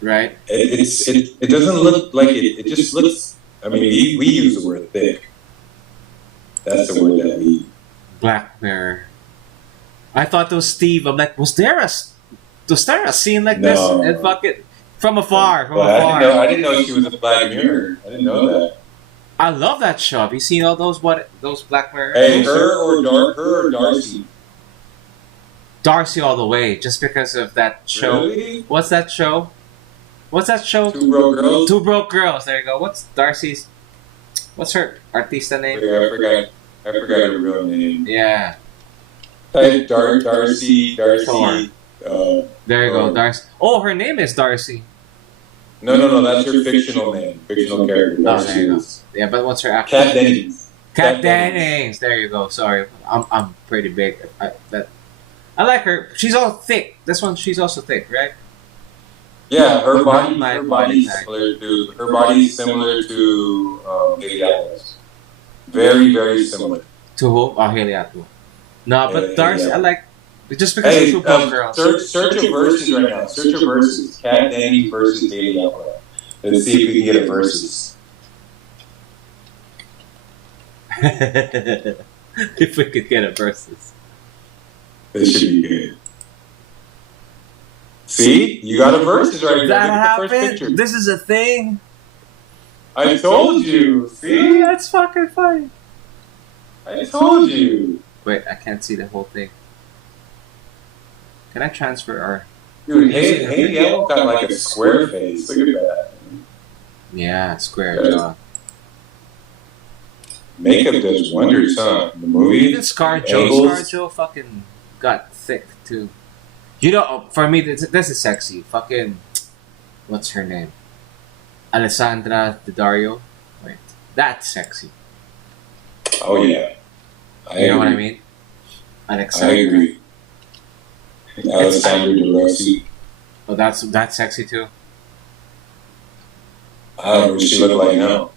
Right? It doesn't look like it. It just looks. I mean, we use the word thick. That's the word that we. Black Mirror. I thought it was Steve. I'm like, was there a scene like this? And fucking from afar, I didn't know she was a Black Mirror. I didn't know that. I love that show. Have you seen all those Black Mirror? Hey, her or Darcy. Darcy all the way, just because of that show. Really? What's that show? Two Broke Girls. Two Broke Girls. There you go. What's Darcy's? What's her artista name? Yeah, I forgot her real name. Yeah. Type Darcy. There you go, Darcy. Oh, her name is Darcy. No, that's her fictional name. Fictional character. Oh, there you go. Yeah, but what's her actual Kat Dennings. Kat Dennings. There you go. Sorry, I'm pretty big. I like her. She's all thick. This one, she's also thick, right? Yeah, her body's similar to Haley Atwell's. Very, very similar. To who? Oh, Haley Atwell. No, but Darcy, I like just because of Two Broke Girls. Search a versus right now. Search a versus. Kat Dennings versus Haley Atwell. Let's see if we can get a versus. If we could get a versus. This should be good. See? You got a versus right there. That happened? This is a thing? I told you. See? That's fucking funny. I told you. Wait, I can't see the whole thing. Can I transfer our... Dude, Haley Atwell got like a square face. Look at that. Yeah, square jaw. Makeup does wonders, huh? The movie. Even ScarJo fucking got thick too. You know, for me, this is sexy. Fucking, what's her name? Alessandra Daddario. Wait, that's sexy. Oh yeah, you know what I mean? Alexandra. I agree. Alessandra Daddario. Oh, that's sexy too. I don't know what she look like now.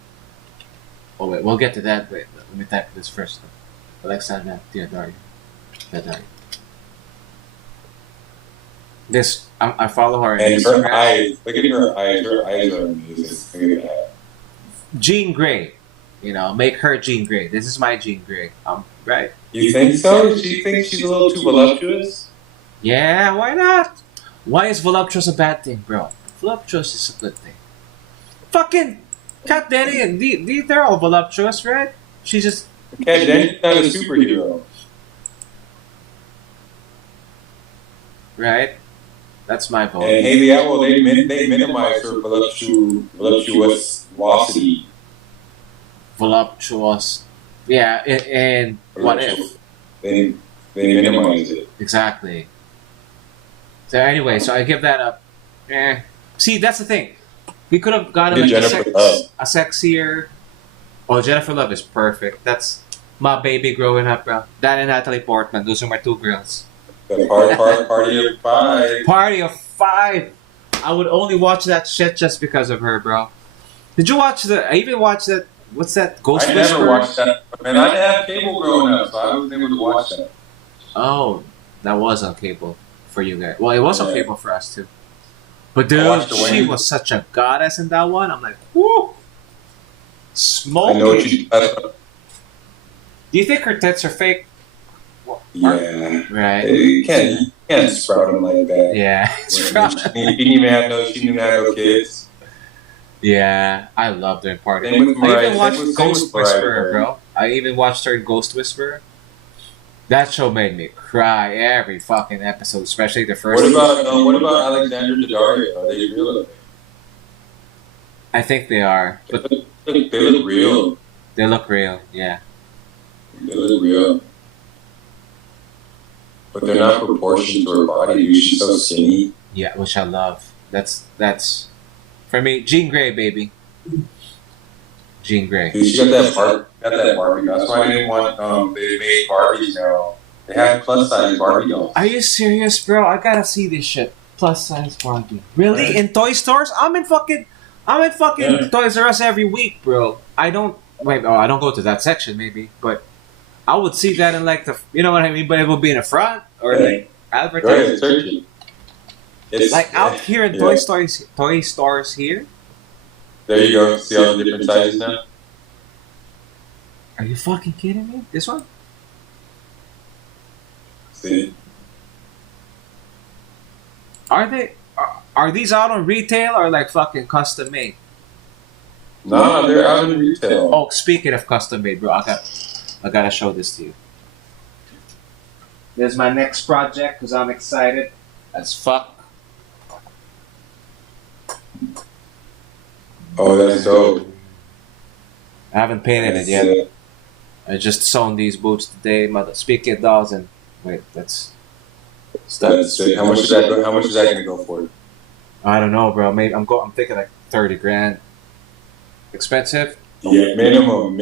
Oh wait, we'll get to that. Wait, let me type this first. Alexandra Daddario. This I follow her. And her eyes, look at her eyes. Her eyes are amazing. Look at that. Jean Grey, you know, make her Jean Grey. This is my Jean Grey. Right? You think so? Do you think she's a little too voluptuous? Yeah, why not? Why is voluptuous a bad thing, bro? Voluptuous is a good thing. Fucking Kat Dennings, they're all voluptuous, right? She's just... Kat Dennings is not a superhero. Right? That's my vote. And Haley Atwell, they minimize her voluptuosity. Voluptuous. Yeah, and what if? They minimize it. Exactly. So anyway, so I give that up. See, that's the thing. We could have gotten like a sexier... Oh, Jennifer Love is perfect. That's my baby growing up, bro. That and Natalie Portman. Those are my two girls. The party of five. Party of five. I would only watch that shit just because of her, bro. Did you watch I even watched that. What's that? Ghost Whisperer? I never watched that. Man, I didn't have cable growing up, so I wasn't able to watch that. Oh, that was on cable for you guys. Well, it was on cable for us too. But dude, she was such a goddess in that one. I'm like, whoo, smoking. I know what you. Do you think her tits are fake? Yeah, right. You can't sprout them like that. Yeah, she didn't even have no kids. Yeah, I loved her in Party. I even watched Ghost Whisperer, bro. I even watched her in Ghost Whisperer. That show made me cry every fucking episode, especially the first. What about Alexandra Daddario? Are they real? I think they are, but they look real. They look real, yeah. They look real. But they're not proportioned to her body. She's so skinny. Yeah, which I love. That's for me, Jean Grey, baby. Jean Grey. Dude, she got that Barbie. That's why they made Barbies now. They have plus size Barbie dolls. Are you serious, bro? I gotta see this shit. Plus size Barbie. Really? In toy stores? I'm in fucking Toys R Us every week, bro. I don't go to that section maybe, but I would see that in like the, you know what I mean, but it would be in the front or like Go ahead, advertising. search it. It's, Like out here in yeah. toy stores here. There you go. See all the different sizes now? Are you fucking kidding me? This one? See? Are these out on retail or like fucking custom made? No, they're out in retail. Oh, speaking of custom made, bro, I gotta show this to you. This is my next project because I'm excited as fuck. Oh, that's dope. I haven't painted it yet. I just sewn these boots today. Speaking of dolls, and wait, that's it. How much is that? How much is that gonna go for? I don't know, bro. Maybe I'm thinking like 30 grand. Expensive? Yeah, minimum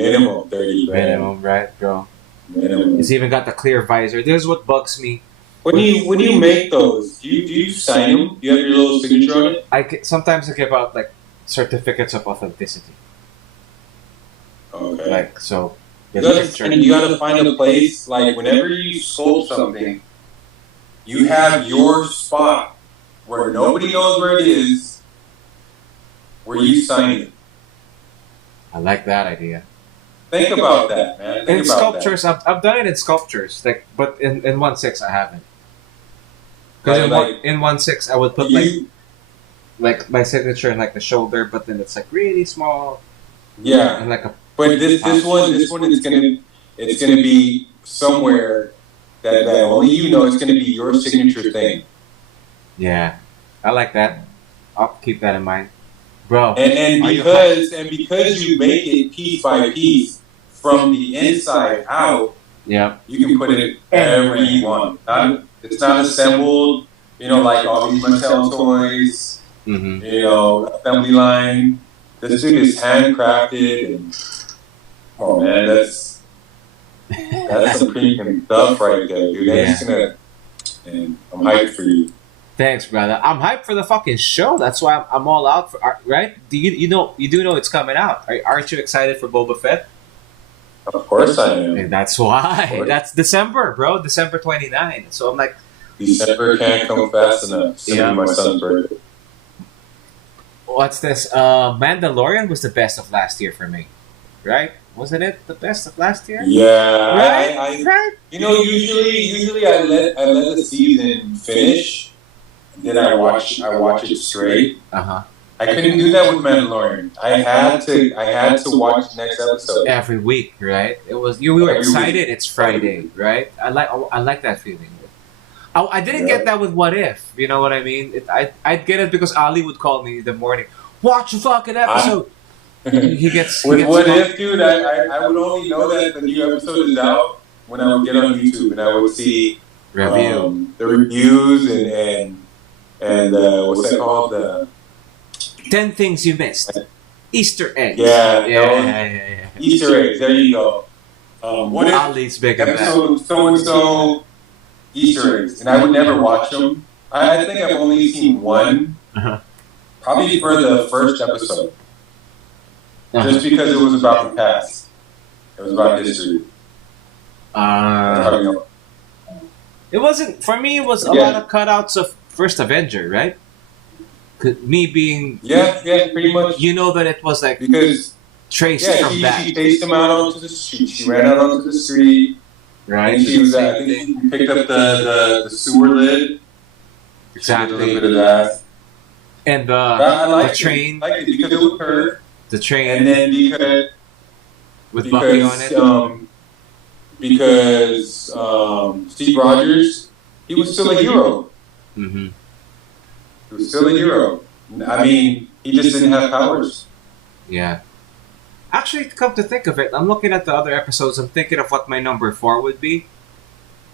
30 grand. Minimum, right, bro? Minimum. It's even got the clear visor. This is what bugs me. When you make those, do you sign them? Do you have your little signature on it? Sometimes I give out like certificates of authenticity. Okay. Like so. You gotta find a place like whenever you sculpt something, you have your spot where nobody knows where it is, where you sign it. I like that idea. Think about that, man. In sculptures, I've done it in sculptures, like, but in 1/6 I haven't. Because in 1/6 I would put like my signature in like the shoulder, but then it's like really small. Yeah. And like a. But this one is gonna be somewhere that only you know. It's gonna be your signature thing. Yeah, I like that. I'll keep that in mind, bro. And because you make it piece by piece from the inside out, yeah, you can put it wherever you want. It's not assembled, like all these Mattel toys. Mm-hmm. Assembly line. This dude is handcrafted, and oh man, that's some premium stuff right there, dude. And I'm hyped for you. Thanks, brother. I'm hyped for the fucking show. That's why I'm all out for. Right? You do know it's coming out? Aren't you excited for Boba Fett? Of course I am. And that's why. That's December, bro. December 29. So I'm like, December can't come fast enough. It's gonna be my son's birthday. What's this? Mandalorian was the best of last year for me, right? Wasn't it the best of last year? Yeah, right. Usually I let the season finish, then I watch it straight. I couldn't do that with Mandalorian. I had to watch the next episode every week, right? It was we were excited. Week. It's Friday, right? I like that feeling. I didn't get that with What If. You know what I mean? I'd get it because Ali would call me in the morning. Watch the fucking episode. He gets What If, dude? I would only know that the new episode is out when I would get on YouTube and I would see the reviews and what's that called? 10 things you missed. Easter eggs. Yeah. Easter eggs. There you go. What if Ali's big episode so and so Easter eggs, and I would never watch them. I think I've only seen one, probably for the first episode, just because it was about the past. It was about history. It wasn't for me. It was a lot of cutouts of First Avenger, right? Me being pretty much. You know that it was like because traced from that. She chased him out onto the street. She ran out onto the street. Right. And she was I think she picked up the sewer lid. Exactly. She did a little bit of that. And the train. I liked it because it was her. The train. And then because Bucky on it. Because Steve Rogers, he was still a hero. Mm-hmm. He was still a hero. I mean, he just didn't have powers. Yeah. Actually, come to think of it, I'm looking at the other episodes. I'm thinking of what my number 4 would be.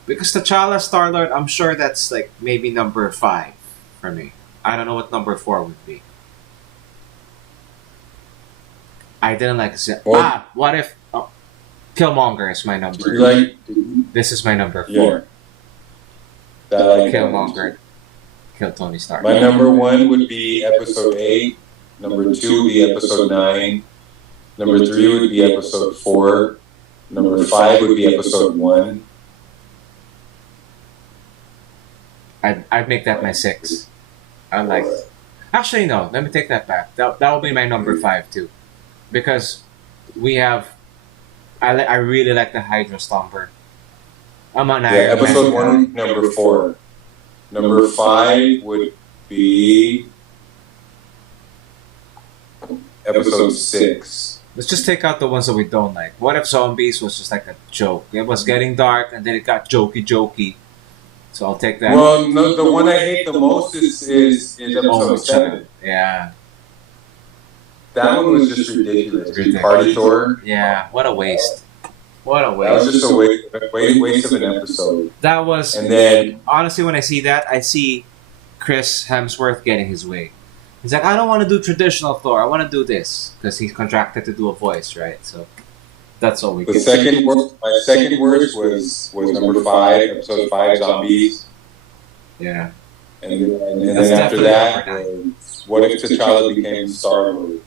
Because T'Challa, Star-Lord, I'm sure that's like maybe number 5 for me. I don't know what number 4 would be. I didn't like What If... Oh, Killmonger is my number. This is my number 4. Killmonger. Kill Tony Stark. My number 1 would be episode 8. Number 2 would be episode 9. Number 3 would be episode 4. Number 5 would be episode 1. I'd make that my 6. I like. Actually, no. Let me take that back. That will be my number 5 too, because we have. I really like the Hydra Stomper. I'm on Iron Man. Episode 1, number 4. Number 5 would be episode 6. Let's just take out the ones that we don't like. What if Zombies was just like a joke? It was getting dark and then it got jokey. So I'll take that. Well, no, the one I hate the most is episode 7. Yeah. That one was just ridiculous. Party tour. Yeah, what a waste. What a That waste. was just a waste of an episode. That was. And then, honestly, when I see that, I see Chris Hemsworth getting his way. He's like, I don't want to do traditional Thor. I want to do this because he's contracted to do a voice, right? So that's all we my get. second worst was number 5, episode 5, Zombies. Yeah. And then after that, what if T'Challa became Star-Lord?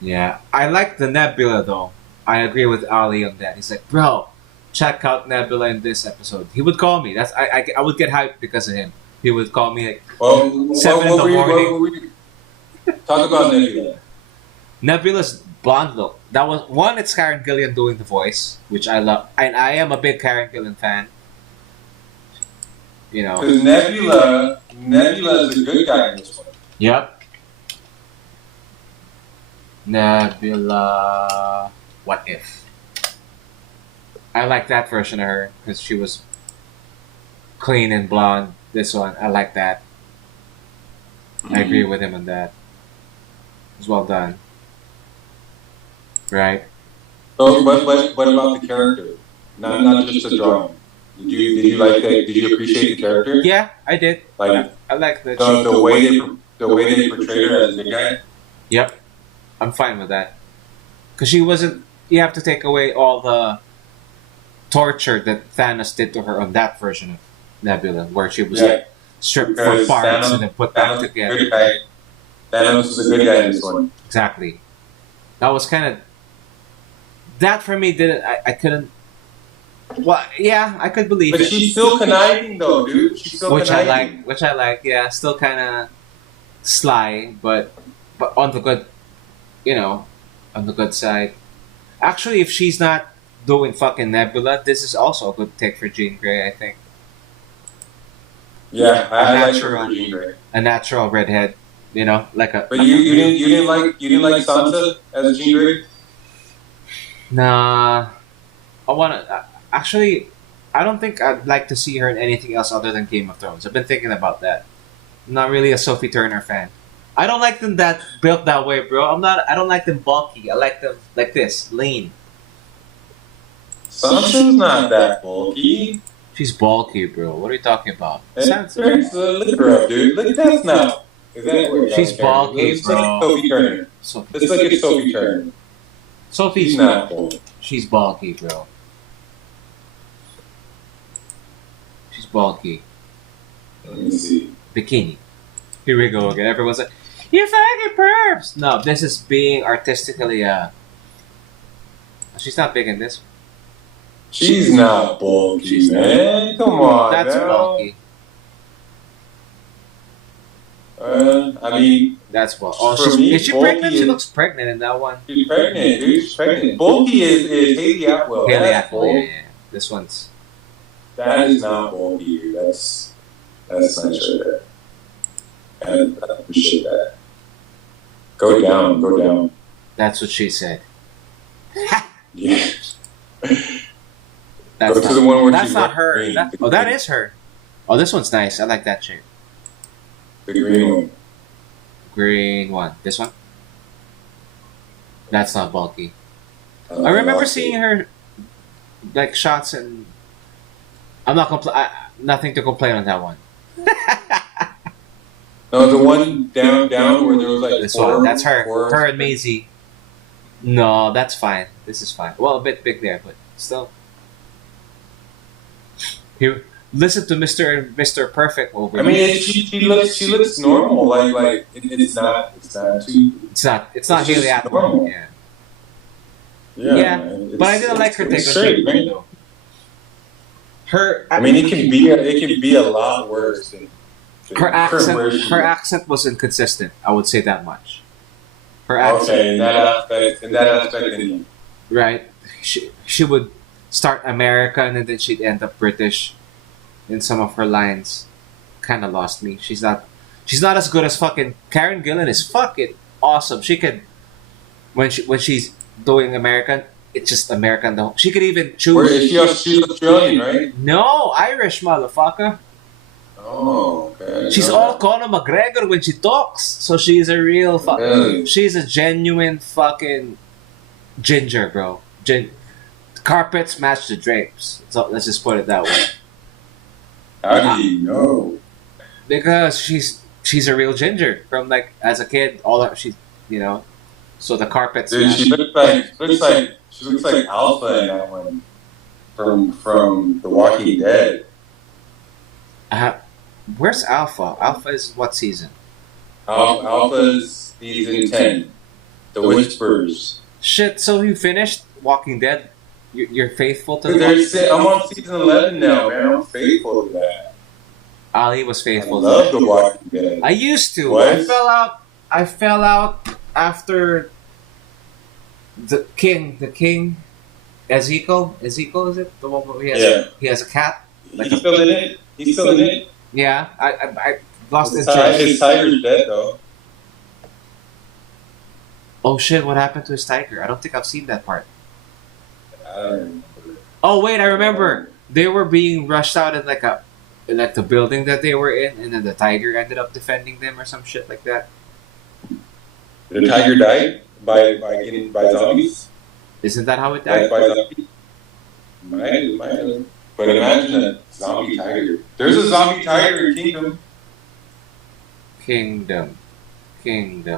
Yeah. I like the Nebula, though. I agree with Ali on that. He's like, bro, check out Nebula in this episode. He would call me. I would get hyped because of him. He would call me like 7 in the morning. Talk about Nebula. Nebula's blonde look. That was one. It's Karen Gillan doing the voice, which I love, and I am a big Karen Gillan fan. You know, because Nebula is a good guy in this one. Yep. Nebula. What if? I like that version of her because she was clean and blonde. This one, I like that. I agree with him on that. It was well done. Right? So, but about the character? Not just the drawing. Did you like that? Did you appreciate the character? Yeah, I did. Like I like that. the way they portrayed her as a guy. Yep, I'm fine with that. Because she wasn't. You have to take away all the torture that Thanos did to her on that version of Nebula, where she was like stripped for parts and then put back together. Thanos was a good guy in this one. Exactly. That was kind of. That for me didn't. I couldn't. Well, yeah, I could believe but it. But she's still conniving, though, dude. She's still conniving. Which I like. Yeah, still kind of sly, but on the good, on the good side. Actually, if she's not doing fucking Nebula, this is also a good take for Jean Grey, I think. Yeah, I like her for Jean Grey. A natural redhead, like a. But you didn't like Sansa as Jean Grey? Nah, I wanna. Actually, I don't think I'd like to see her in anything else other than Game of Thrones. I've been thinking about that. I'm not really a Sophie Turner fan. I don't like them that built that way, bro. I don't like them bulky. I like them like this, lean. Sansa's not that bulky. She's bulky, bro. What are you talking about? Look her up, dude. Look, that's not. Is that she's bulky, bro. Sophie Turner. Let's look at Sophie Turner. Sophie's not bulky. She's bulky, bro. She's bulky. Let me see. Bikini. Here we go again. Everyone's like, "You fucking perps!" No, this is being artistically. She's not big in this. She's not bulky, man. Come on, that's now. bulky. I mean, that's bulky. Oh, is she pregnant? She looks pregnant in that one. She's pregnant, dude. She's pregnant. Bulky is Haley Atwell. Haley Atwell, yeah. This one's. That is not bulky, dude. That's nice right there. And I appreciate that. Go down. That's what she said. Yeah. That's not her. That is her. Oh, this one's nice. I like that shape. The green one. Green one. This one? That's not bulky. I remember seeing her like shots and I'm not nothing to complain on that one. No, the one down where there was like this one. That's her. Her and Maisie. No, that's fine. This is fine. Well, a bit big there, but still. Here, listen to Mr. Perfect over here. I mean, she looks normal. Like it's not too. It's not Haley Atwell. Yeah, man. but I didn't like her take on straight, Tambay man. though. Her, I mean, it can be a lot worse than where she her is. accent was inconsistent. I would say that much. Her accent, Okay, in that aspect, then right? She would start American and then she'd end up British in some of her lines. Kind of lost me. She's not as good as fucking Karen Gillan is fucking awesome. She could when she's doing American, it's just American though. She could even choose. where is she? She's Australian, right? No, Irish motherfucker. Oh, okay. She's all Conor McGregor when she talks. So she's a real Really? she's a genuine fucking ginger, bro. Carpets match the drapes. So let's just put it that way. How do you know? Because she's a real ginger from like as a kid. All her, she, so the carpets. Dude, match. she looks like Alpha in that one from The Walking Dead. Where's Alpha? Alpha is what season? Alpha's season 10, The Whispers. Shit. So you finished Walking Dead? You're faithful to the. I'm on season 11 now, man. I'm faithful to that. Ali was I faithful. love The Walking Dead. I used to. What? I fell out after the king. Ezekiel is it the one where he has a cat? He's still in it. He's still in it. Yeah, I lost His interest. tiger's dead though. Oh shit! What happened to his tiger? I don't think I've seen that part. I don't remember. Oh wait, I remember. They were being rushed out in like the building that they were in, and then the tiger ended up defending them or some shit like that. The tiger died by zombies. Isn't that how it died? By zombies. Might. But imagine a zombie tiger. There's a zombie tiger in Kingdom.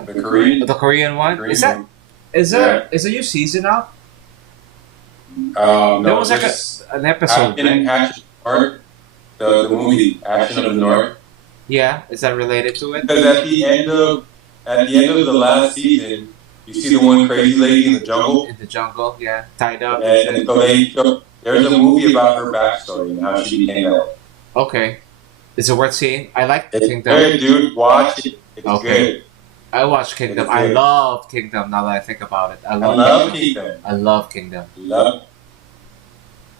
The Korean. The Korean one. Korean Is that one. is a new season out? There No, was like an episode. in Action North, the movie Action of the North. Yeah, is that related to it? Because at the end of the last season, you see the one crazy lady in the jungle, In the jungle, yeah, tied up. and so there's a movie about her backstory and how she became that. Okay, is it worth seeing? I like It's Kingdom. good, dude. Watch it. It's Okay. good. I watched Kingdom. It's I good. love Kingdom. Now that I think about it, I I love. love Kingdom. Kingdom. I love Kingdom. Love.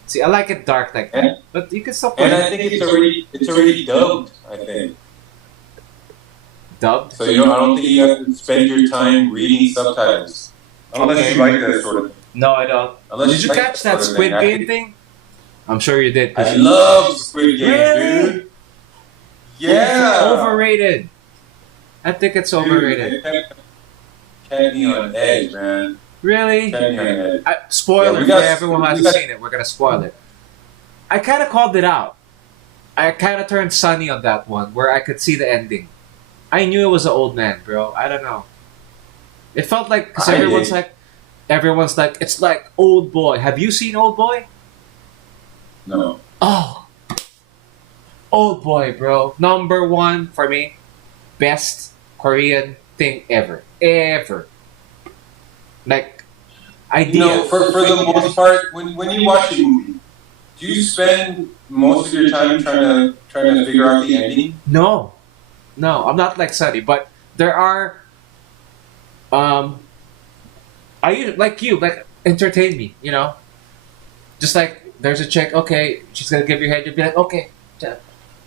See, I like it dark like that, but you can still put And it I think it's already dubbed. I think dubbed. so. I don't think you have to spend your time reading subtitles unless you like that sort of. No, I don't. Unless Did you like catch sort that of Squid thing. Game thing? I'm sure you did. 'Cause I love Squid Game, Really? dude. Yeah. Overrated. I think it's overrated. Dude, it kept me on edge, man. Really? Kept me on edge. Spoiler Yeah, we for got- everyone who we hasn't got- seen it. We're gonna spoil it. I kind of called it out. I kind of turned sunny on that one, where I could see the ending. I knew it was an old man, bro. I don't know. It felt like because I everyone's like, it's like Old Boy. Have you seen Old Boy? No. Oh, Old Boy, bro. Number one for me. Best Korean thing ever. Like, idea. For the most part, when you watch a movie, do you spend most of your time trying to figure out the ending? No, I'm not like Sunny, but there are. I like entertain me, just like there's a chick. Okay, she's gonna give you head. You'll be like, okay,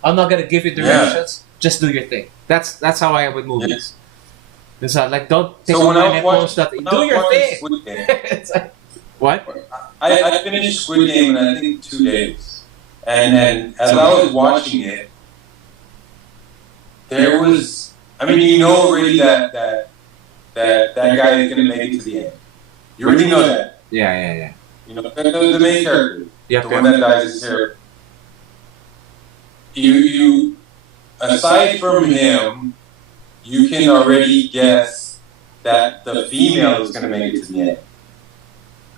I'm not gonna give you directions. Just do your thing. That's how I am with movies. It's not like don't take So when I my was nipples. watching, Do your thing. Squid Game, It's like, what? I finished Squid Game in I think 2 days, and as I was watching it, there was. I mean, already that guy is gonna make it to the end. You already know that. Yeah. The main character, Yep. the one that dies is here. You aside from him, you can already guess that the female is gonna make it to the end,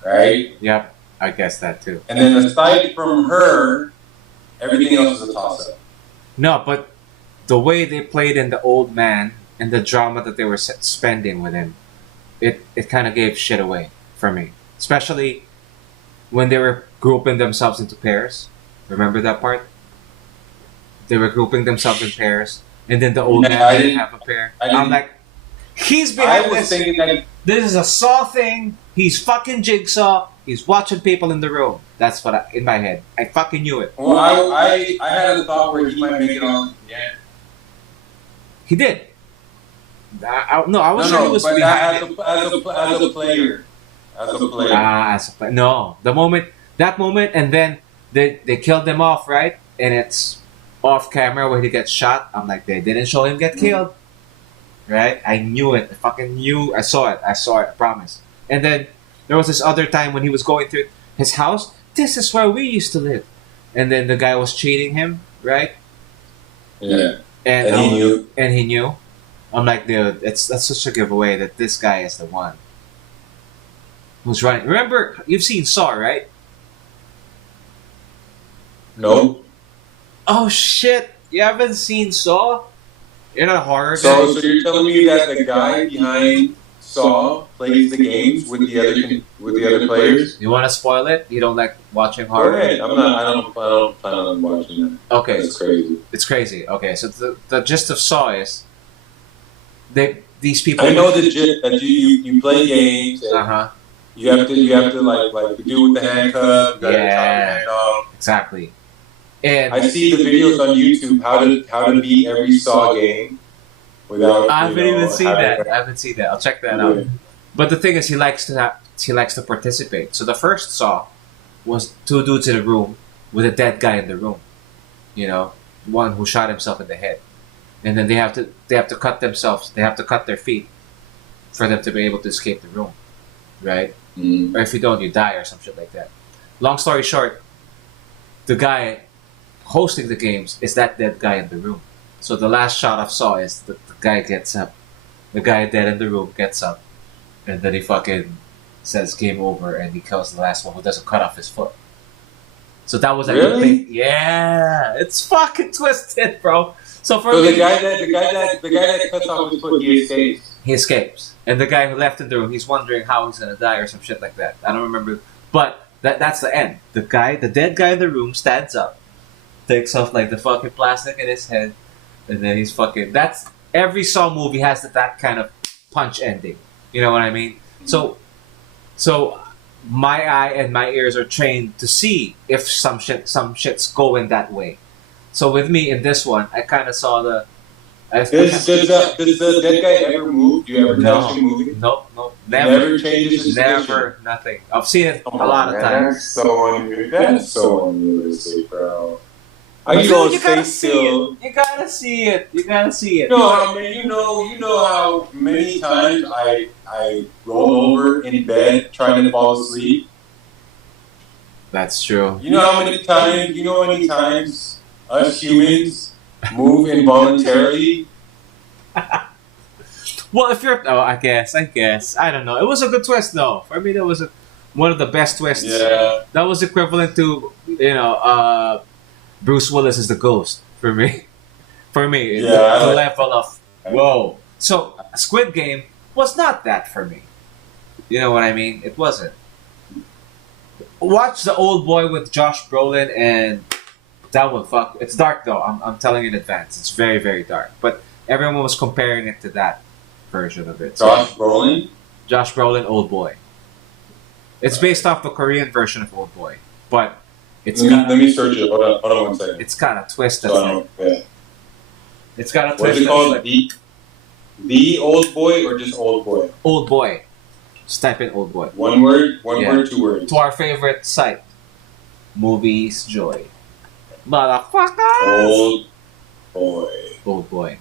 right? Yep. I guess that too. And then aside from her, everything else is a toss-up. No, but the way they played in the old man and the drama that they were spending with him, it kind of gave shit away for me. especially when they were grouping themselves into pairs. Remember that part? They were grouping themselves in pairs, and then the old Yeah, man didn't have a pair. I I'm didn't. like, he's I behind was this. thinking that. This is a Saw thing. He's fucking Jigsaw. He's watching people in the room. That's what in my head. I fucking knew it. Well, I had a thought where he might make it on. Yeah. He did. No, I was No, sure he no, was but behind it. as a player, No, that moment, and then they killed him off, right? And it's off camera where he gets shot. I'm like, they didn't show him get killed, right? I knew it. I fucking knew. I saw it. I promise. And then there was this other time when he was going through his house. This is where we used to live. And then the guy was cheating him, right? Yeah. And he knew. And he knew. I'm like, dude, that's such a giveaway that this guy is the one who's running. Remember, you've seen Saw, right? No. Oh shit! You haven't seen Saw? You're not a horror guy. So you're telling me that the guy behind Saw plays the games with the other players? You want to spoil it? You don't like watching Go horror? ahead. I don't plan on watching that. Okay, That's crazy. it's crazy. Okay, so the gist of Saw is these people. I know the gist that you play games. And Uh-huh. You have to like do with the handcuff. You gotta chop your Yeah. hand off. Exactly. And I see the videos on YouTube how to beat every Saw game without. I haven't even seen having- that. I haven't seen that. I'll check that out. But the thing is, he likes to participate. So the first Saw was two dudes in a room with a dead guy in the room. You know, one who shot himself in the head, and then they have to cut themselves. They have to cut their feet for them to be able to escape the room, right? Mm. Or if you don't, you die or some shit like that. Long story short, the guy hosting the games is that dead guy in the room. So the last shot of Saw is the guy gets up. The guy dead in the room gets up, and then he fucking says game over, and he kills the last one who doesn't cut off his foot. So that was like Really? the thing. Yeah, it's fucking twisted, bro. So for So me, the guy that cuts off his foot, he escapes. he escapes, and the guy who left in the room, he's wondering how he's gonna die or some shit like that. I don't remember, but that's the end. The dead guy in the room stands up, takes off like the fucking plastic in his head, and then he's fucking. That's every Saw movie has that kind of punch ending. You know what I mean? So my eye and my ears are trained to see if some shit's going that way. So with me in this one, I kind of saw the. Does the dead guy ever move? Do you ever touch him moving? Nope, Never changes his position? never, nothing. I've seen it a Come on, lot of man. times. That's so unrealistic, bro. I Dude, can go you stay gotta see still. it. You gotta see it. You gotta see it. No, I mean, you know how many times I roll over in bed trying to fall asleep. That's true. You know how many times us humans move involuntarily. Well, if you're, I guess, I don't know. It was a good twist, though. For me, that was one of the best twists. Yeah. That was equivalent to, Bruce Willis is the ghost for me. For me, Yeah. the level of whoa. So Squid Game was not that for me. You know what I mean? It wasn't. Watch The Old Boy with Josh Brolin, and that one, fuck. It's dark though. I'm telling you in advance. It's very, very dark. But everyone was comparing it to that version of it. Josh Brolin. Josh Brolin, Old Boy. It's based off the Korean version of Old Boy, but it's Let me search it. Hold on 1 second. it's got a twist. That's Hold like, on. Yeah. it's got a What twist. is it That's called? like, The Old Boy or just Old Boy? Old Boy. Just type in Old Boy. One word, one Yeah. word, 2 words. To our favorite site, Movies Joy. Motherfucker. Old Boy. Old Boy.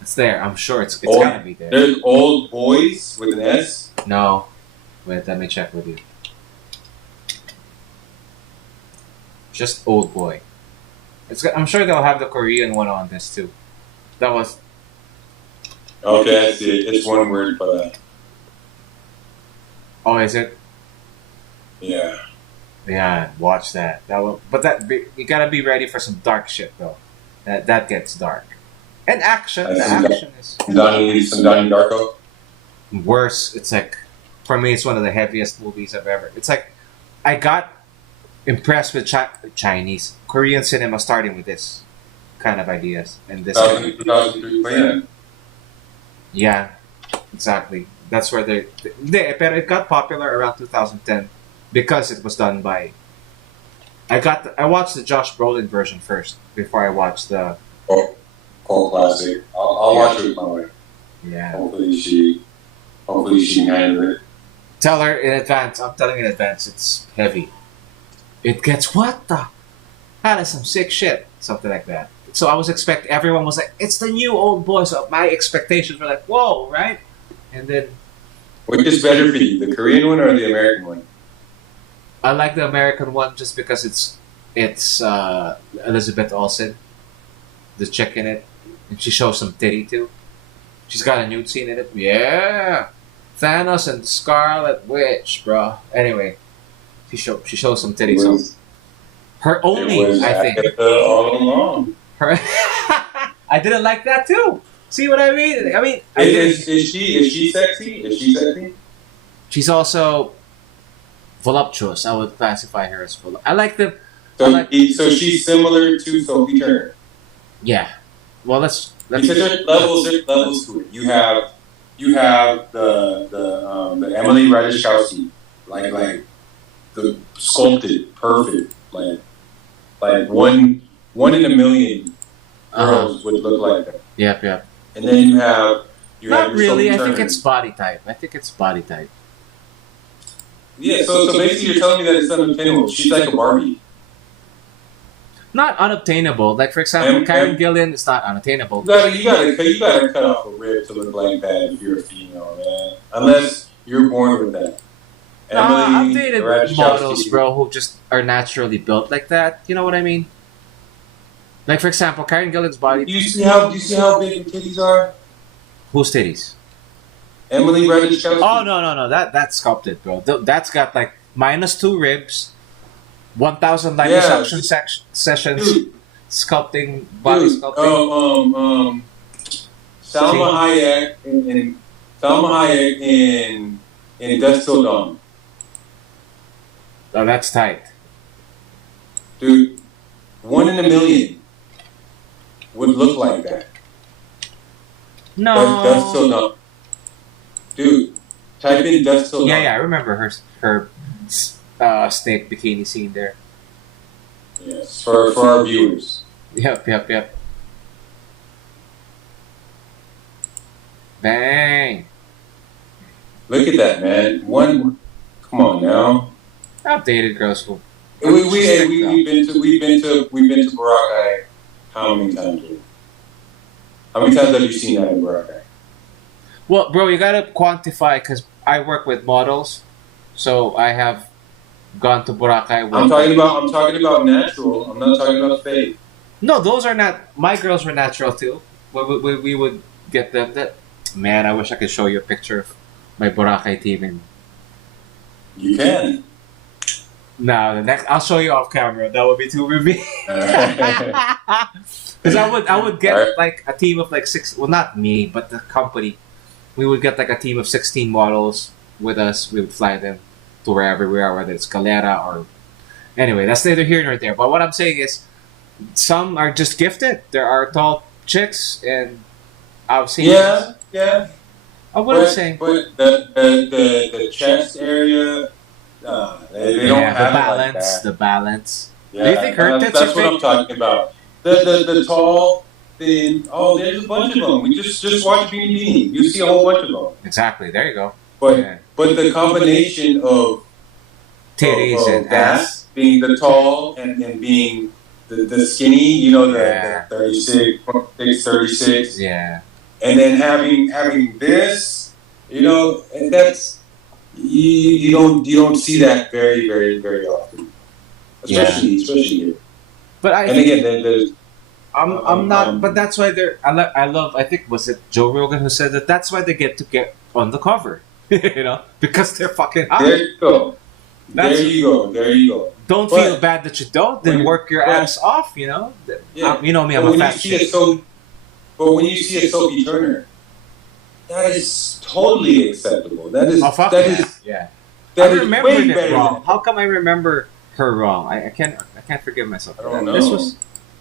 It's there. I'm sure it's Old- gotta be there. There's Old Boys with an S. No. Wait, let me check with you. Just Old Boy. I'm sure they'll have the Korean one on this too. That was Okay, I see it. It's one word for that. oh, is it? Yeah. Yeah, watch that. You gotta be ready for some dark shit though. That gets dark. And action. The Some action is Donnie Darko. worse. It's like for me, it's one of the heaviest movies I've ever. It's like I got impressed with Chinese, Korean cinema starting with this kind of ideas and this. 2003 pa yan. Yeah, exactly. That's where but it got popular around 2010 because it was done by. I watched the Josh Brolin version first before I watched the. Cult classic. I'll watch it with my wife. Yeah. Hopefully she can handle it. Tell her in advance. I'm telling you in advance. It's heavy. It gets what the? That is some sick shit. Something like that. So I was everyone was like, it's the new old boy. So my expectations were like, whoa, right? And then. Which is better for you, the Korean one or the American one? I like the American one just because it's Elizabeth Olsen, the chick in it, and she shows some titty too. She's got a nude scene in it. Yeah, Thanos and Scarlet Witch, bro. Anyway, she shows some titty. So her only, I think. All along. Her, I didn't like that too. See what I mean? I mean, is she sexy? Is she sexy? She's also voluptuous. I would classify her as voluptuous. I like the. So she's similar to Sophie Turner. Yeah. Well, let's because there's levels to it. You have the Emily Ratajkowski, like the sculpted, perfect, like one in a million girls would look like that. Yep. And then you have not really. Sophie I think Turner. it's body type. Yeah. So basically, you're telling me that it's unobtainable. She's like a Barbie. Not unobtainable. Like for example, Karen Gillan is not unattainable. You gotta cut off a rib to look like that if you're a female, man. Unless you're born with that. I've dated models, bro, who just are naturally built like that. You know what I mean? Like for example, Karen Gillan's body. Do you see how big the titties are? Whose titties? Emily Ratajkowski. Oh no. That's sculpted, bro. That's got like -2 ribs. 1,000 liposuction sessions, Dude. sculpting, body sculpting. Salma Hayek in Dusk Till Dawn. Oh, that's tight. Dude, 1 in a million would look like that. No. Dusk Till Dawn. Dude, type in Dusk Till Dawn. Yeah, I remember her snake bikini scene there. Yes, for our viewers. Yep. Bang! Look at that, man. Come on now. I've dated girls who. We've been to Boracay. How many times? How many times have you seen that in Boracay? Well, bro, you gotta quantify because I work with models, so I have gone to Boracay. I'm talking about natural. I'm not talking about fake. No, those are not. My girls were natural too. We would get them. Man, I wish I could show you a picture of my Boracay team. And you can. No, the next I'll show you off camera. That would be too revealing. Because I would get like a team of like 6. Well, not me, but the company. We would get like a team of 16 models with us. We would fly them to wherever we are, whether it's Calera or. Anyway, that's neither here nor there. But what I'm saying is, some are just gifted. There are tall chicks, and I've seen. Yeah. Oh, what I'm saying. But the chest area, they don't have balance. Like that. The balance. Yeah, do you think her tits that's are what fake? I'm talking about. The tall, thin. Oh, there's a bunch of them. We just watch BB. You see a whole bunch of them. Exactly. There you go. But the combination of titties and that ass being the tall and being the skinny, you know, the 36. Yeah. And then having this, you know, and that's you don't see that very, very, very often, especially here. But there's I'm not. But that's why they're. I love. I think was it Joe Rogan who said that. That's why they get on the cover. You know, because they're fucking hot. There you go. There you go. Don't feel bad that you don't. Then work your ass off. You know. Yeah. You know me. I'm a fat shit. But when you see a Sophie Turner, that is totally acceptable. That is Yeah. That I is remembered way it better wrong. than- How come I remember her wrong? I can't forgive myself. I don't know. This was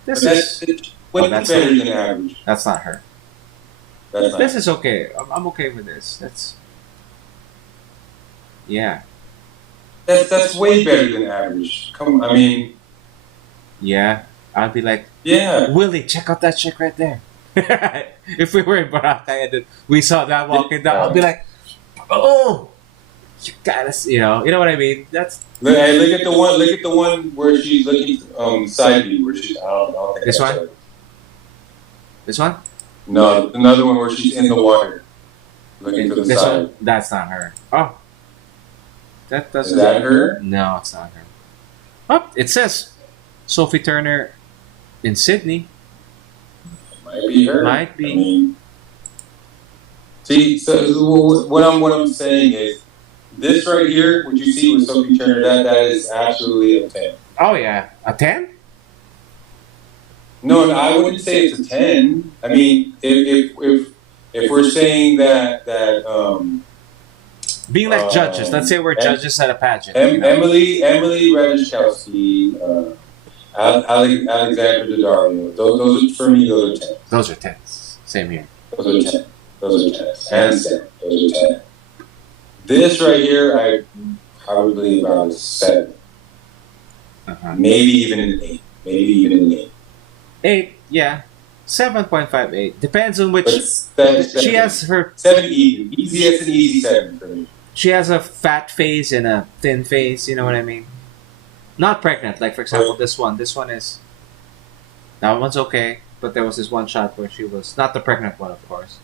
But this that's is way that's better not, than average. that's not her. That's not. This is okay. I'm okay with this. Yeah. That's way better than average. Come, I mean, Yeah. I'd be like, yeah. Willie, check out that chick right there. If we were in Boracay and then we saw that walking down, I'll be like, oh, you gotta, you know what I mean? That's Hey, look at the one. Look at the one where she's looking side view. Where she's. I don't think This that's one? her. this one. No, another one where she's in the water, looking to the This side. one. That's not her. Oh, that Is doesn't. that her? No, it's not her. Oh, it says Sophie Turner in Sydney. Might be her. Might be. I mean, see, so what I'm saying is, this right here, what you see with Sophie Turner, that is absolutely a 10. Oh yeah, a 10? No, I wouldn't say it's a 10. I mean, if we're saying that Being like judges. Let's say we're judges at a pageant. Emily Ratajkowski, Alexander Daddario, those are, for me, those are 10. Those are 10s. Same here. Those are 10. Those are 10. Hands down, those are 10. This right here, I would believe about a 7. Uh-huh. Maybe even an 8. Maybe even an 8. 8, yeah. 7.58. Depends on which. She has her. 7 easy. Easy as an easy 7 for me. She has a fat face and a thin face. You know what I mean? Not pregnant. Like for example, this one. This one is. That one's okay, but there was this one shot where she was not the pregnant one, of course.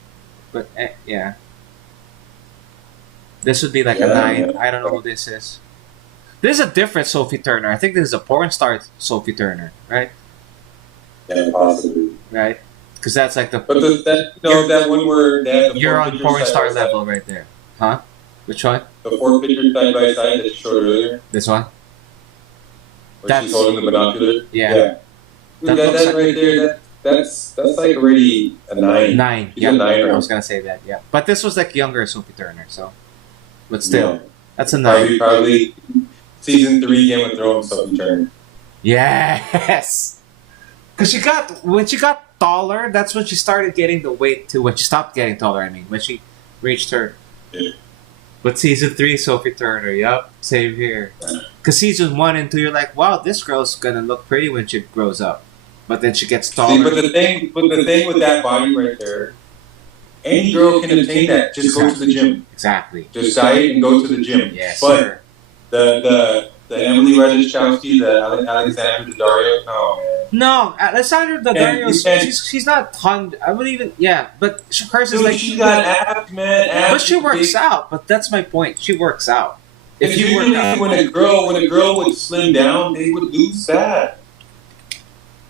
But yeah. This would be like a 9. Yeah. I don't know who this is. This is a different Sophie Turner. I think this is a porn star Sophie Turner, right? Yeah, possibly. Right? Because that's like the. But that one where they have the You're four on pictures porn side star by side. level right there. Huh? Which one? The 4 pictures side by side that you showed earlier, This one? where That's- she's holding the binocular. Yeah. Dude, That that looks like- right there, that's like already a 9. 9. She's Yeah, a 9. I was gonna say that. Yeah, but this was like younger Sophie Turner, so. But still, that's a 9. Probably season 3 Game of Thrones Sophie Turner. Yes. Because when she got taller, that's when she started getting the weight too. When she stopped getting taller, I mean, when she reached her. Yeah. But season 3, Sophie Turner. Yup, same here. Because season 1 and 2, you're like, wow, this girl's gonna look pretty when she grows up. But then she gets taller. See, but the thing with that body right there, any girl can attain that. Just go to the gym. Exactly. Just diet and go to the gym. Yes, but sir. the Emily Ratajkowski, the Alexander Daddario, oh man. No, Alessandra Daddario, And- she's not I would even, yeah, but hers is Dude, like, she got abs, man. Abs, but she works big. out. But that's my point. She works out. If And you work usually out, when a girl would slim down, they would lose fat.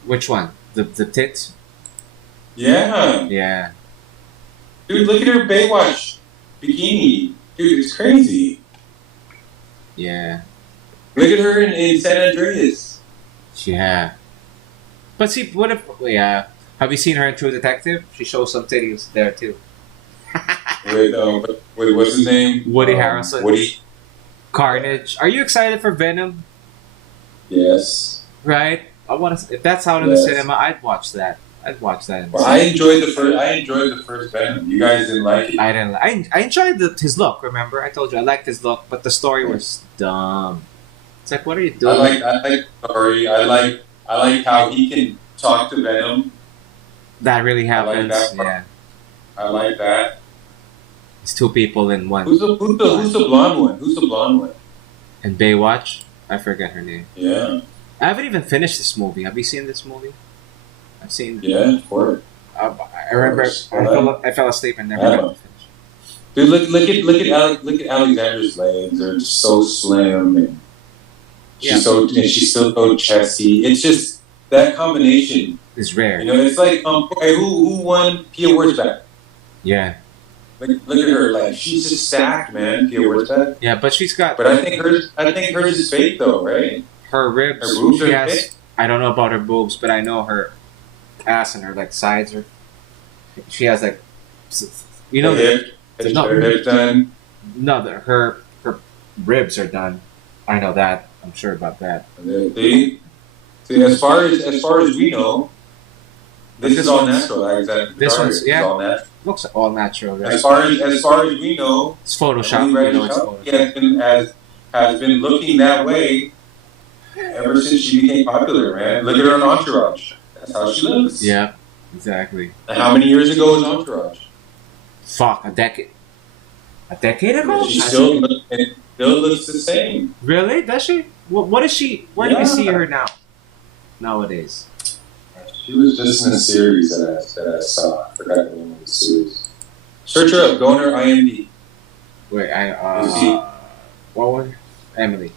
which one? The tits? Yeah. Yeah. Dude, look at her Baywatch bikini. Dude, it's crazy. Yeah. Look at her in San Andreas. Yeah. But see, what if? Yeah. Have you seen her in True Detective? She shows some titties there too. With what's his name? Woody Harrelson. Woody. Carnage. Are you excited for Venom? Yes. Right. I want to. If that's out in the Yes. cinema, I'd watch that. I'd watch that. In the Well, I enjoyed the first Venom. You guys didn't like it. I didn't. I enjoyed his look. Remember, I told you I liked his look, but the story was dumb. It's like, what are you doing? I like the story. I like how he can talk to Venom. that really I like happens. that part. Yeah, I like that. it's 2 people in one. Who's the blonde one? Who's the blonde one? And Baywatch, I forget her name. Yeah. I haven't even finished this movie. Have you seen this movie? I've seen. Yeah, of course. I remember. I fell asleep and never Yeah. got to finish. Dude, look at Alexander's legs. They're just so slim, and she's still so chesty. It's just that combination. It's rare. You know, it's like who won Pia Wurzbach? Yeah, Look at her, like she's just stacked, man. Pia Wurzbach. yeah, but she's got But I think hers is fake though, right? her ribs. Her boobs She are has. fake? I don't know about her boobs, but I know her ass and her like sides are. She has like, you know, the hip, no. her hips done. no, her Ribs are done. I know that. I'm sure about that. And then see, as far as we know, this is all natural. Alexander This Daddario, one's this is all natural. looks all natural, right? As far as we know, It's Photoshop. Emily You know it's Ratajkowski Photoshop. has been looking that way ever since she became popular, man. Look at her on Entourage. That's how she looks. Yeah, exactly. And how many years ago was Entourage? Fuck, a decade. A decade ago? She still looks the same. Really? Does she? What is she? Where do we Yeah. see her now? Nowadays. She was just in a series that I saw. I forgot the name of the series. Search her up. Go on her IMDb. Wait, You see? what was Emily?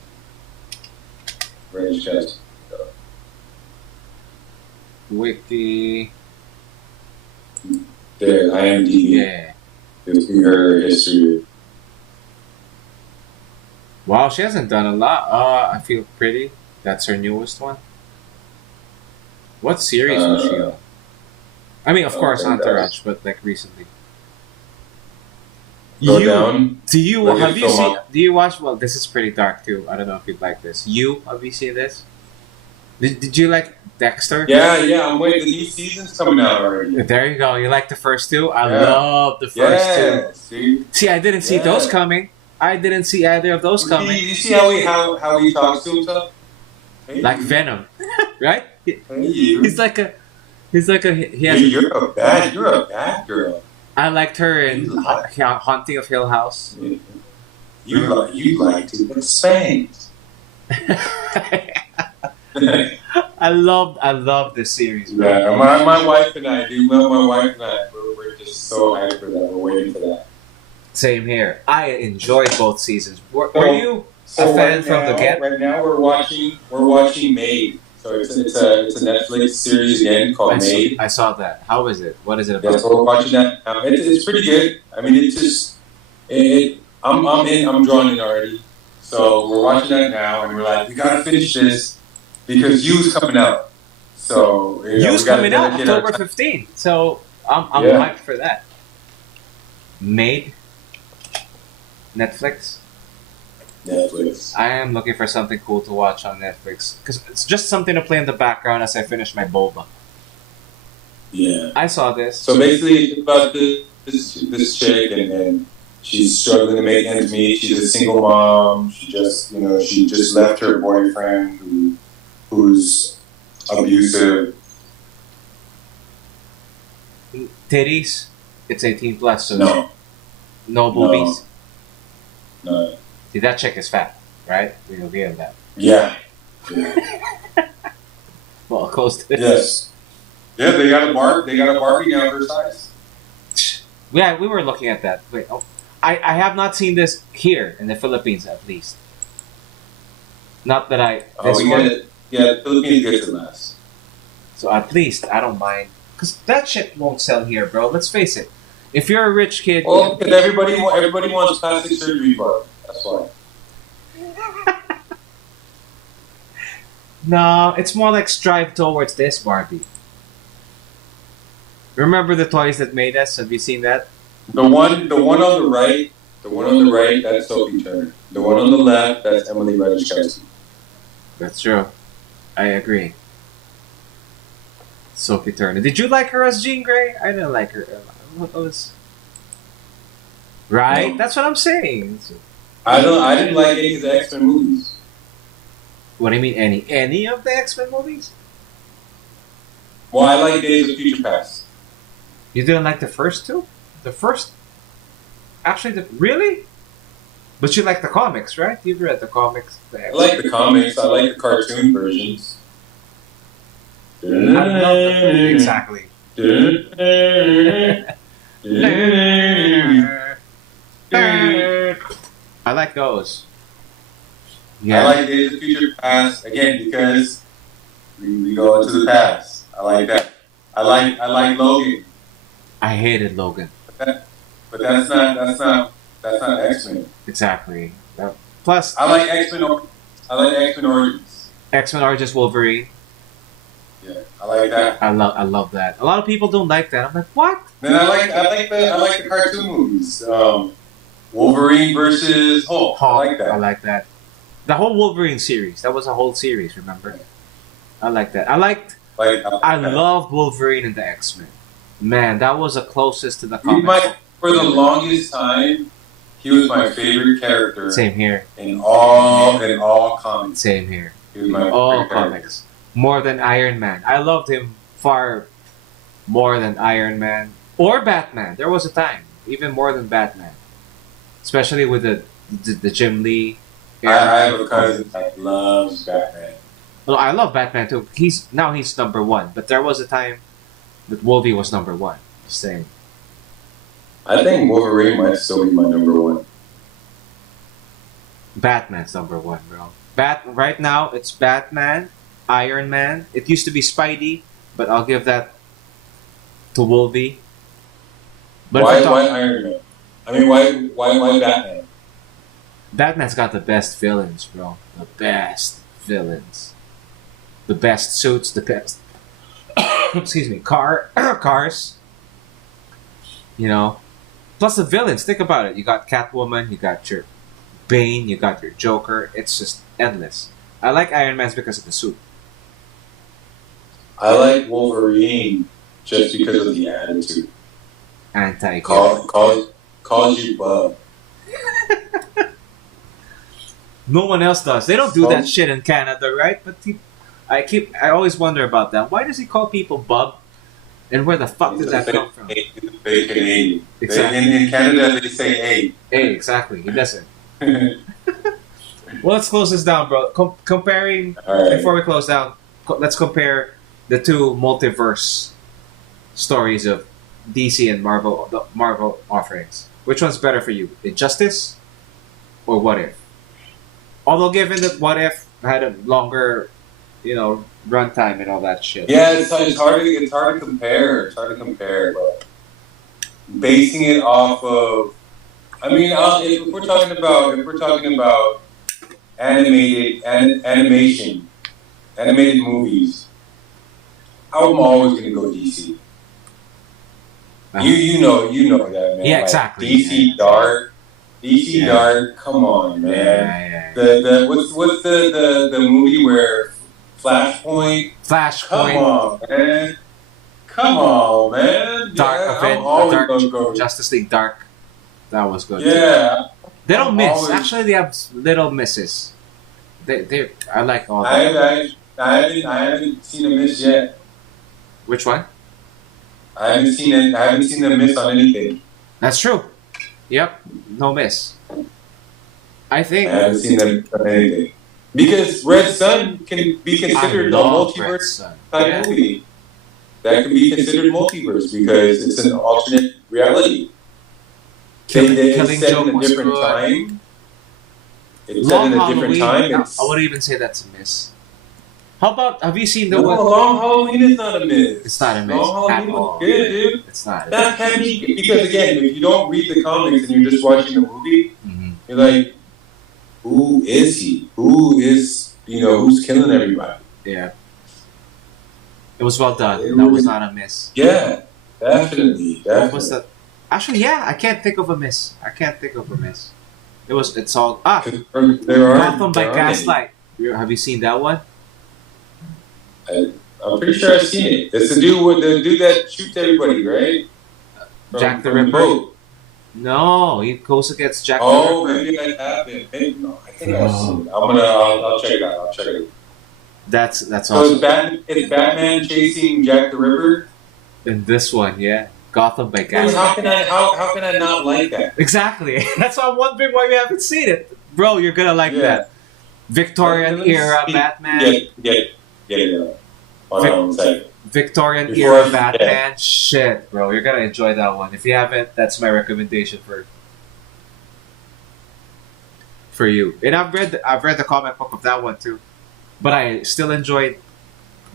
Range chest. Wiki. There, IMDb. Yeah. You see her history. Wow, she hasn't done a lot. I Feel Pretty. That's her newest one. What series was she on? I mean, of course, okay, Entourage, but like recently. Go down. Do you Look at have you seen? filmography. Do you watch? Well, this is pretty dark too. I don't know if you'd like this. Have you seen this? Did you like Dexter? Yeah. I'm waiting. The new season's coming out already. There you go. You like the first two? I Yeah. love the first two. Yeah. See. See, I didn't see Yeah. those coming. I didn't see either of those coming. You see how he talks to himself? Hey, Like Venom, right? hey, you. He has. You're a bad girl. I liked her in You like- Haunting of Hill House. You like to get spanked. I love this series, bro. Yeah, my wife and I, dude. My wife and I, we're just so hyped for that. We're waiting for that. Same here. I enjoyed both seasons. Were you a fan from the get? Right now, we're watching Made. So it's a Netflix series again called Made. I saw that. How is it? What is it about? Yeah, so we're watching that. It's pretty good. I mean, it's just I'm drawn in already. So we're watching that now, and we're like, we gotta finish this because You's coming out. So You's we gotta coming out dedicate our October time. 15th. So I'm Yeah. hyped for that. Made Netflix. Netflix. I am looking for something cool to watch on Netflix because it's just something to play in the background as I finish my boba. Yeah. I saw this. So basically, it's about this chick, and she's struggling to make ends meet. She's a single mom. She just left her boyfriend who's abusive. Titties. It's 18 plus, so No, no boobies. no. See, that chick is fat, right? We agree on that. Yeah. Well, close to Yes. Yeah, they got a Barbie now her size. Yeah, we were looking at that. Wait, I have not seen this here in the Philippines, at least. Not that I. This we one. get it. Yeah, the Philippines gets it last. So at least I don't mind, because that shit won't sell here, bro. Let's face it. If you're a rich kid, Well, because everybody wants plastic surgery, but that's why. no, it's more like strive towards this, Barbie. Remember the toys that made us? Have you seen that? The one on the right, that's Sophie Turner. The one on the left, that's Emily Ratajkowski. That's true. I agree. Sophie Turner. Did you like her as Jean Grey? I didn't like her. What was? Right. No. That's what I'm saying. I didn't like any of the X-Men movies. What do you mean? Any of the X-Men movies? Well, I like Days of Future Past. You didn't like the first two? The first? Actually, really? But you like the comics, right? You've read the comics. I like the comics. I like the cartoon versions. I love the, exactly. I like those. I like Days of Future Past again because we go into the past. I like that. I like Logan, I hated Logan. but that's not X-Men. Exactly. Plus, I like X-Men. I like X-Men Origins. X-Men Origins Wolverine. Yeah, I like that. I love that. A lot of people don't like that. I'm like, what? Then I like the cartoon movies. Wolverine versus Hulk. I like that. I like that. The whole Wolverine series. That was a whole series. Remember? I like that. I loved Wolverine and the X-Men. Man, that was the closest to the comics. For the longest time, he was my favorite character. Same here. In all comics. Same here. He was my all favorite comics. More than Iron Man. I loved him far more than Iron Man or Batman. There was a time, even more than Batman, especially with the Jim Lee. I have a cousin that loves Batman. Well, I love Batman too. He's number one, but there was a time that Wolverine was number one. Just saying. I think Wolverine might still be my number one. Batman's number one, bro. Right now it's Batman, Iron Man. It used to be Spidey, but I'll give that to Wolverine. But why Iron Man? I mean, why Batman? Batman's got the best villains, bro. The best villains. The best suits, the best excuse me, cars. You know. Plus the villains, think about it. You got Catwoman, you got your Bane, you got your Joker. It's just endless. I like Iron Man's because of the suit. I like Wolverine just because of the attitude. Calls you bub. No one else does. They don't do that shit in Canada, right? But I always wonder about that. Why does he call people bub? And where the fuck did that come from? Exactly. In Canada, they say A. A, exactly. He doesn't. Well, let's close this down, bro. Comparing, before we close down, let's compare the two multiverse stories of DC and Marvel, the Marvel offerings. Which one's better for you? Injustice or What If? Although given that What If had a longer, runtime and all that shit. Yeah, it's hard to compare. It's hard to compare, but basing it off of, I mean, if we're talking about animated movies, I'm always gonna go DC. You know that, man. Yeah, exactly. DC Dark. Dark, come on, man. Yeah. What's the movie where Flashpoint? Come on, man. Dark Justice League Dark. That was good. Yeah. Too. They don't miss. Actually, they have little misses. I like all that. I haven't seen a miss yet. Which one? I haven't seen them miss on anything. That's true. Yep, no miss. I think I haven't seen them miss on anything because Red Sun can be considered a multiverse type movie. That can be considered multiverse because it's an alternate reality. It's set in a different time. It's set in a different time. I would even say that's a miss. How about, have you seen the one? Long Halloween is not a miss. It's not a miss. Long Halloween was good, dude. It's not. That can be, because again, if you don't read the comics and you're just watching the movie, you're like, who is he? Who is, who's killing everybody? Yeah. It was well done. That was not a miss. Yeah, definitely. What was that? Actually, yeah, I can't think of a miss. It's all, Gotham by Gaslight. Have you seen that one? I'm pretty sure I've seen it. It's the dude that shoots everybody, right? Jack the Ripper. No, he goes against Jack the Ripper. Oh, maybe I haven't. I think I've seen it. I'll check it out. That's so awesome. Is Batman chasing Jack the Ripper? In this one, yeah. Gotham by Gaslight. How can I not like that? Exactly. That's why I'm wondering why you haven't seen it. Bro, you're gonna like that. Victorian era Batman. Get it. Victorian era Batman. Shit, bro. You're gonna enjoy that one. If you haven't, that's my recommendation for you. And I've read the comic book of that one too. But I still enjoyed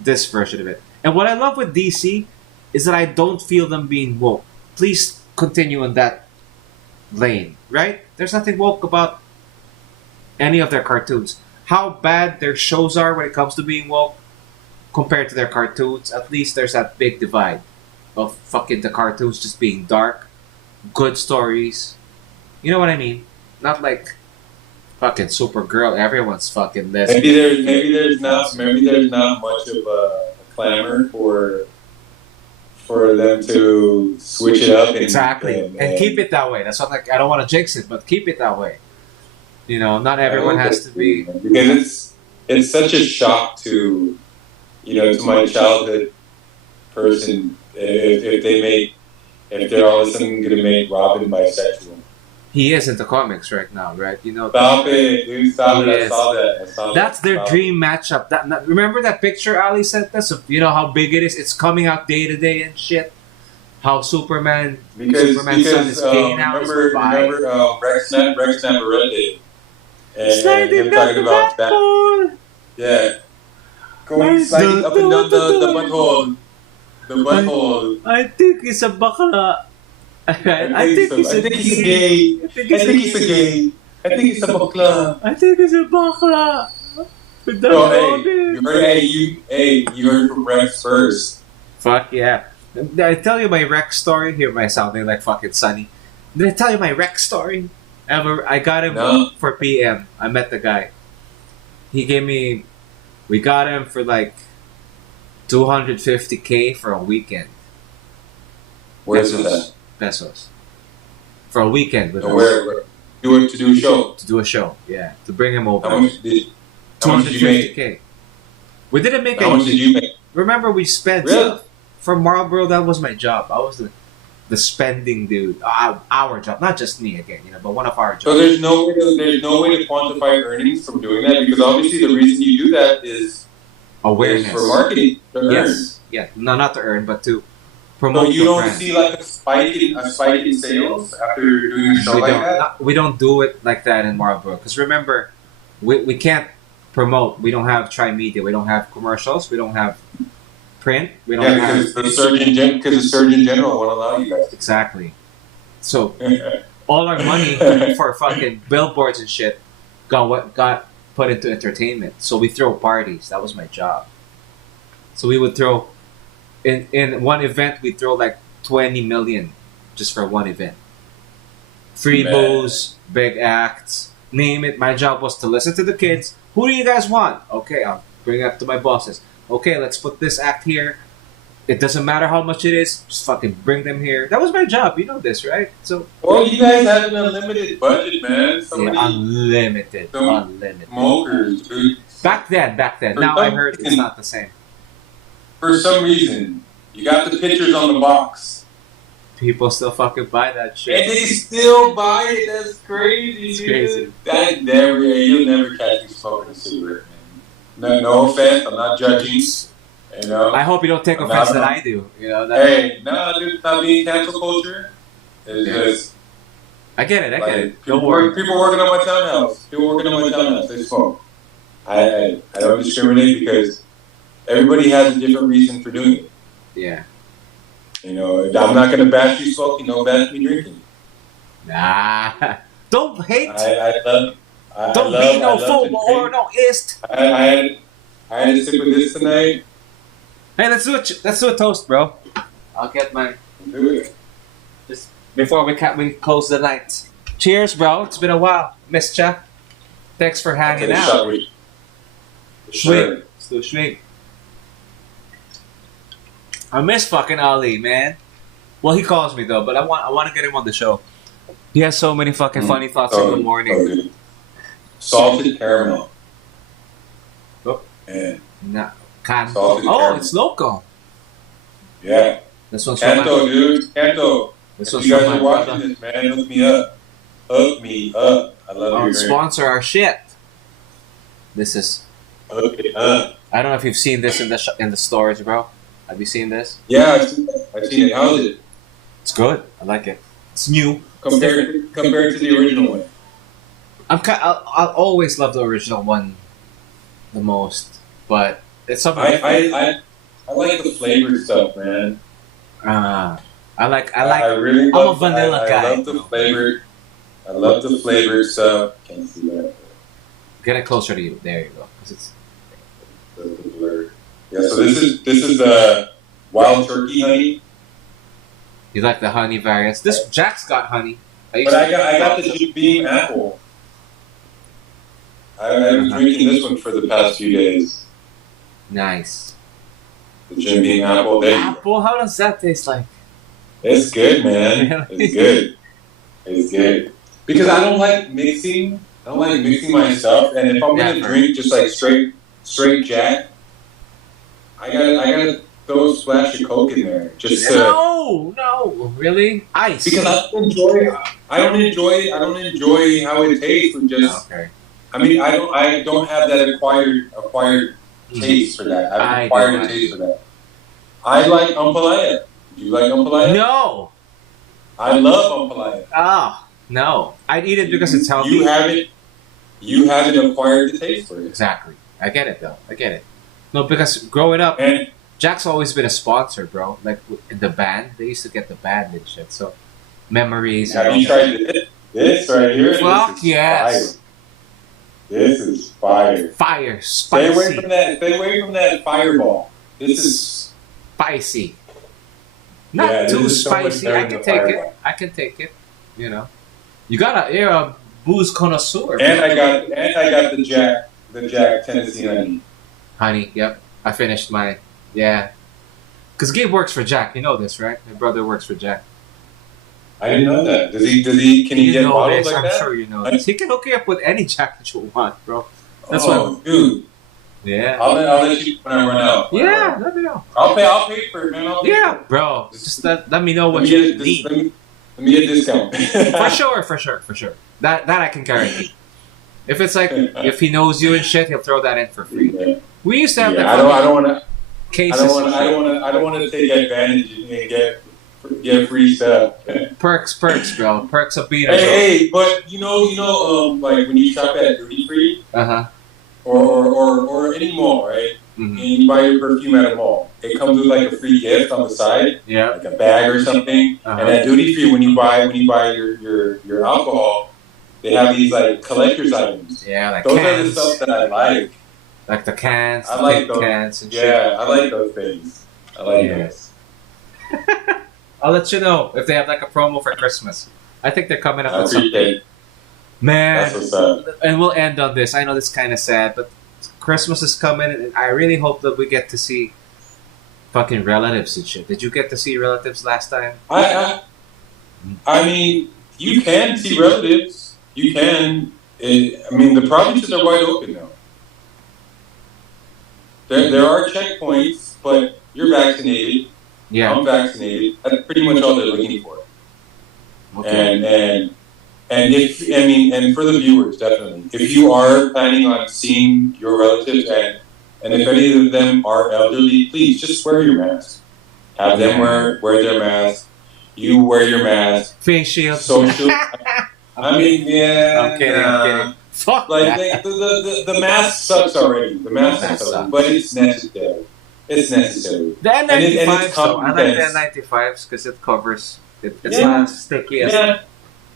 this version of it. And what I love with DC is that I don't feel them being woke. Please continue in that lane, right? There's nothing woke about any of their cartoons. How bad their shows are when it comes to being woke compared to their cartoons, at least there's that big divide of fucking the cartoons just being dark, good stories, You know what I mean? Not like fucking Supergirl. Everyone's fucking this. Maybe there's not much of a clamor for them to switch it up And keep it that way. That's what like I don't want to jinx it, but keep it that way. You know, not everyone has to be because it's such a shock to to my childhood person if they're all of a sudden gonna make Robin bisexual. He is into comics right now, right? You know, stop it, dude! Stop it! I saw that. That's their dream matchup. Remember that picture Ali sent us of how big it is. It's coming out day to day and shit. How Superman's son is gay now. Remember Rex Navarrete and sliding him down talking the about backboard. Yeah, going sliding up and down the butthole. The butthole. I think it's a bakla. I think he's a gay. I think he's a gay. I think he's a bakla. I think it's a bakla. You heard from Rex first. Fuck yeah. Did I tell you my Rex story? Here, my sounding like fucking Sunny. Did I tell you my Rex story? I got him for PM. I met the guy. We got him for like $250K for a weekend. Where's that? Pesos. For a weekend. Where? To do a show? To do a show, yeah. To bring him over. How much did you make? $250K. We didn't make How much did you make? Remember, we spent... Really? From Marlboro, that was my job. I was the spending dude. Our job. Not just me again, but one of our jobs. So there's no way to quantify earnings from doing that, because obviously the reason you do that is awareness. For marketing. Yes. Yeah. No, not to earn, but to promote. So you don't see like a spike in sales after doing a show like that? We don't do it like that in Marlboro. Because remember, we can't promote. We don't have Tri-Media. We don't have commercials. We don't have print. We don't have... because the Surgeon General won't allow you guys. Exactly. So all our money for fucking billboards and shit got put into entertainment. So we throw parties. That was my job. So we would throw in one event, we throw like 20 million just for one event. Free booze, big acts, name it. My job was to listen to the kids. Who do you guys want? Okay, I'll bring it up to my bosses. Okay, let's put this act here. It doesn't matter how much it is, just fucking bring them here. That was my job, you know this, right? So, well, you guys had an unlimited budget, man. Unlimited. Smokers, dude. Back then. Now I heard it's not the same. For some reason, you got the pictures on the box. People still fucking buy that shit. And they still buy it. That's crazy. It's crazy. You'll never catch me smoking a cigarette, man. No offense. I'm not judging. I hope you don't take offense that I do. Hey, no, dude, it's not being cancel culture. It's just... I get it. People working on my townhouse. They smoke. I don't discriminate because everybody has a different reason for doing it. Yeah. I'm not going to bash you smoking, don't bash me drinking. Nah. Don't hate. Don't be no fool or no ist. I had to stick with this tonight. Hey, let's do a toast, bro. I'll get my... Do it. Just before we close the night. Cheers, bro. It's been a while. Missed ya. Thanks for hanging out. Sure. Let's do a swing. I miss fucking Ali, man. Well, he calls me though, but I want to get him on the show. He has so many fucking funny thoughts in the morning. Okay. Salted caramel. Oh. Yeah. Nah. Salted caramel. It's local. Yeah. This one's Canto, dude. Canto. This if you guys are watching this, man, hook me up. Hook me up. I love you. Sponsor our shit. This is... Hook it up. I don't know if you've seen this in the stores, bro. Have you seen this? Yeah, I've seen it. How's it? It's good. I like it. It's new. Compared to the original one. I'll always love the original one the most, but it's something. I like the flavored stuff, man. I I'm a vanilla guy. I love the flavored stuff. Can't see that. Get it closer to you. There you go. 'Cause it's the blur. Yeah. So this is the wild turkey honey. You like the honey variants? This Jack's got honey. But I got the Jim Beam apple. I've been drinking this one for the past few days. Nice. The Jim Beam apple. Apple? How does that taste like? It's good, man. It's good. It's good. Because I don't like mixing. I don't like mixing my stuff. And if I'm gonna drink just like straight Jack, I gotta throw a splash of Coke in there. Just no, really? Ice. Because I don't enjoy how it tastes with just. Okay. I mean, I don't have that acquired taste for that. I've acquired a taste for that. I like Ampalaya. Do you like Ampalaya? No. I love Ampalaya. Oh, no. I'd eat it because it's healthy. You haven't acquired the taste for it. Exactly. I get it, though. I get it. No, because growing up, Jack's always been a sponsor, bro. Like, in the band, they used to get the band and shit. So, memories. Have you tried this right here? Fuck yes. Fire. This is fire. Fire. Spicy. Stay away from that fireball. This is spicy. Not too spicy. I can take it. I can take it. You know. You're a booze connoisseur. And I got the Jack Tennessee honey. Honey, yep. I finished mine. Yeah. Because Gabe works for Jack. You know this, right? My brother works for Jack. I didn't know that. Can he get bottles like that? I'm sure you know this. He can hook you up with any Jack that you want, bro. That's dude. Yeah. I'll let you when I run out. Yeah, let me know. I'll pay for it, man. Bro. Just let me know what you need. Let me get a discount. For sure. That I can guarantee. If it's like if he knows you and shit, he'll throw that in for free. Yeah. We used to have I don't want to. cases. I don't want to take advantage and get free stuff. Perks, bro. Perks of being Hey, but you know, like when you shop at duty free, or any mall, right? Mm-hmm. And you buy your perfume at a mall, it comes with like a free gift on the side, like a bag or something. And at duty free, when you buy your alcohol, they have these like collector's items. Yeah, like those cans. are the stuff that I like. Like the cans. I like those cans and shit. shit. I like those things. I like those. I'll let you know if they have like a promo for Christmas. I think they're coming up with something. Man, that's what's up. And we'll end on this. I know this is kind of sad, but Christmas is coming, and I really hope that we get to see fucking relatives and shit. Did you get to see relatives last time? I mean, you can see relatives. You can. I mean, the provinces are wide open now. There are checkpoints, but you're vaccinated. Yeah, I'm vaccinated. That's pretty much all they're looking for. Okay. And and for the viewers, definitely, if you are planning on seeing your relatives and if any of them are elderly, please just wear your mask. Have them wear their mask. You wear your mask. Face shield. Social. I mean, I'm kidding. Fuck like the mask sucks already. The mask sucks already, but it's necessary. It's necessary. The N95s, though. I like the N95s because it covers. It's not sticky as.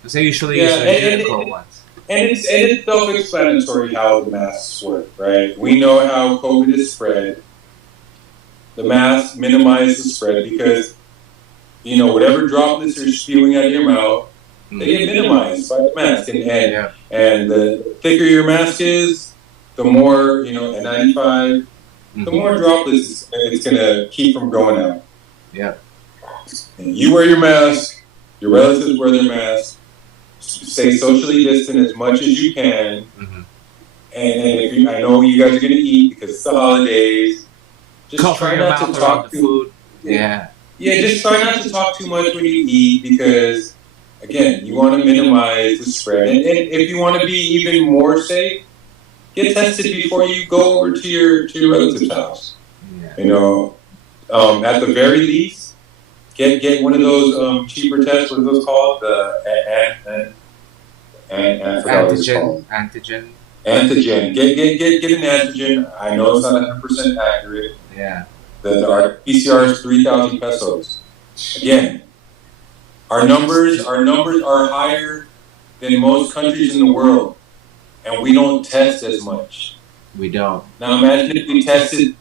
Because I usually use the medical ones. And it's self-explanatory how the masks work, right? We know how COVID is spread. The masks minimize the spread because, whatever droplets are spewing out of your mouth, they get minimized by the mask. And the thicker your mask is, the more, N95, the more droplets it's going to keep from going out. Yeah. And you wear your mask, your relatives wear their mask. Stay socially distant as much as you can. Mm-hmm. And I know you guys are going to eat because it's the holidays. Just try not to talk the food. Yeah, just try not to talk too much when you eat because, again, you want to minimize the spread. And if you want to be even more safe, get tested before you go over to your relative's house. Yeah. At the very least, Get one of those cheaper tests. What are those called? Antigen. Antigen. Get an antigen. I know it's not 100% accurate. Yeah. Our PCR is 3,000 pesos. Again, our numbers are higher than most countries in the world, and we don't test as much. We don't. Now imagine if we tested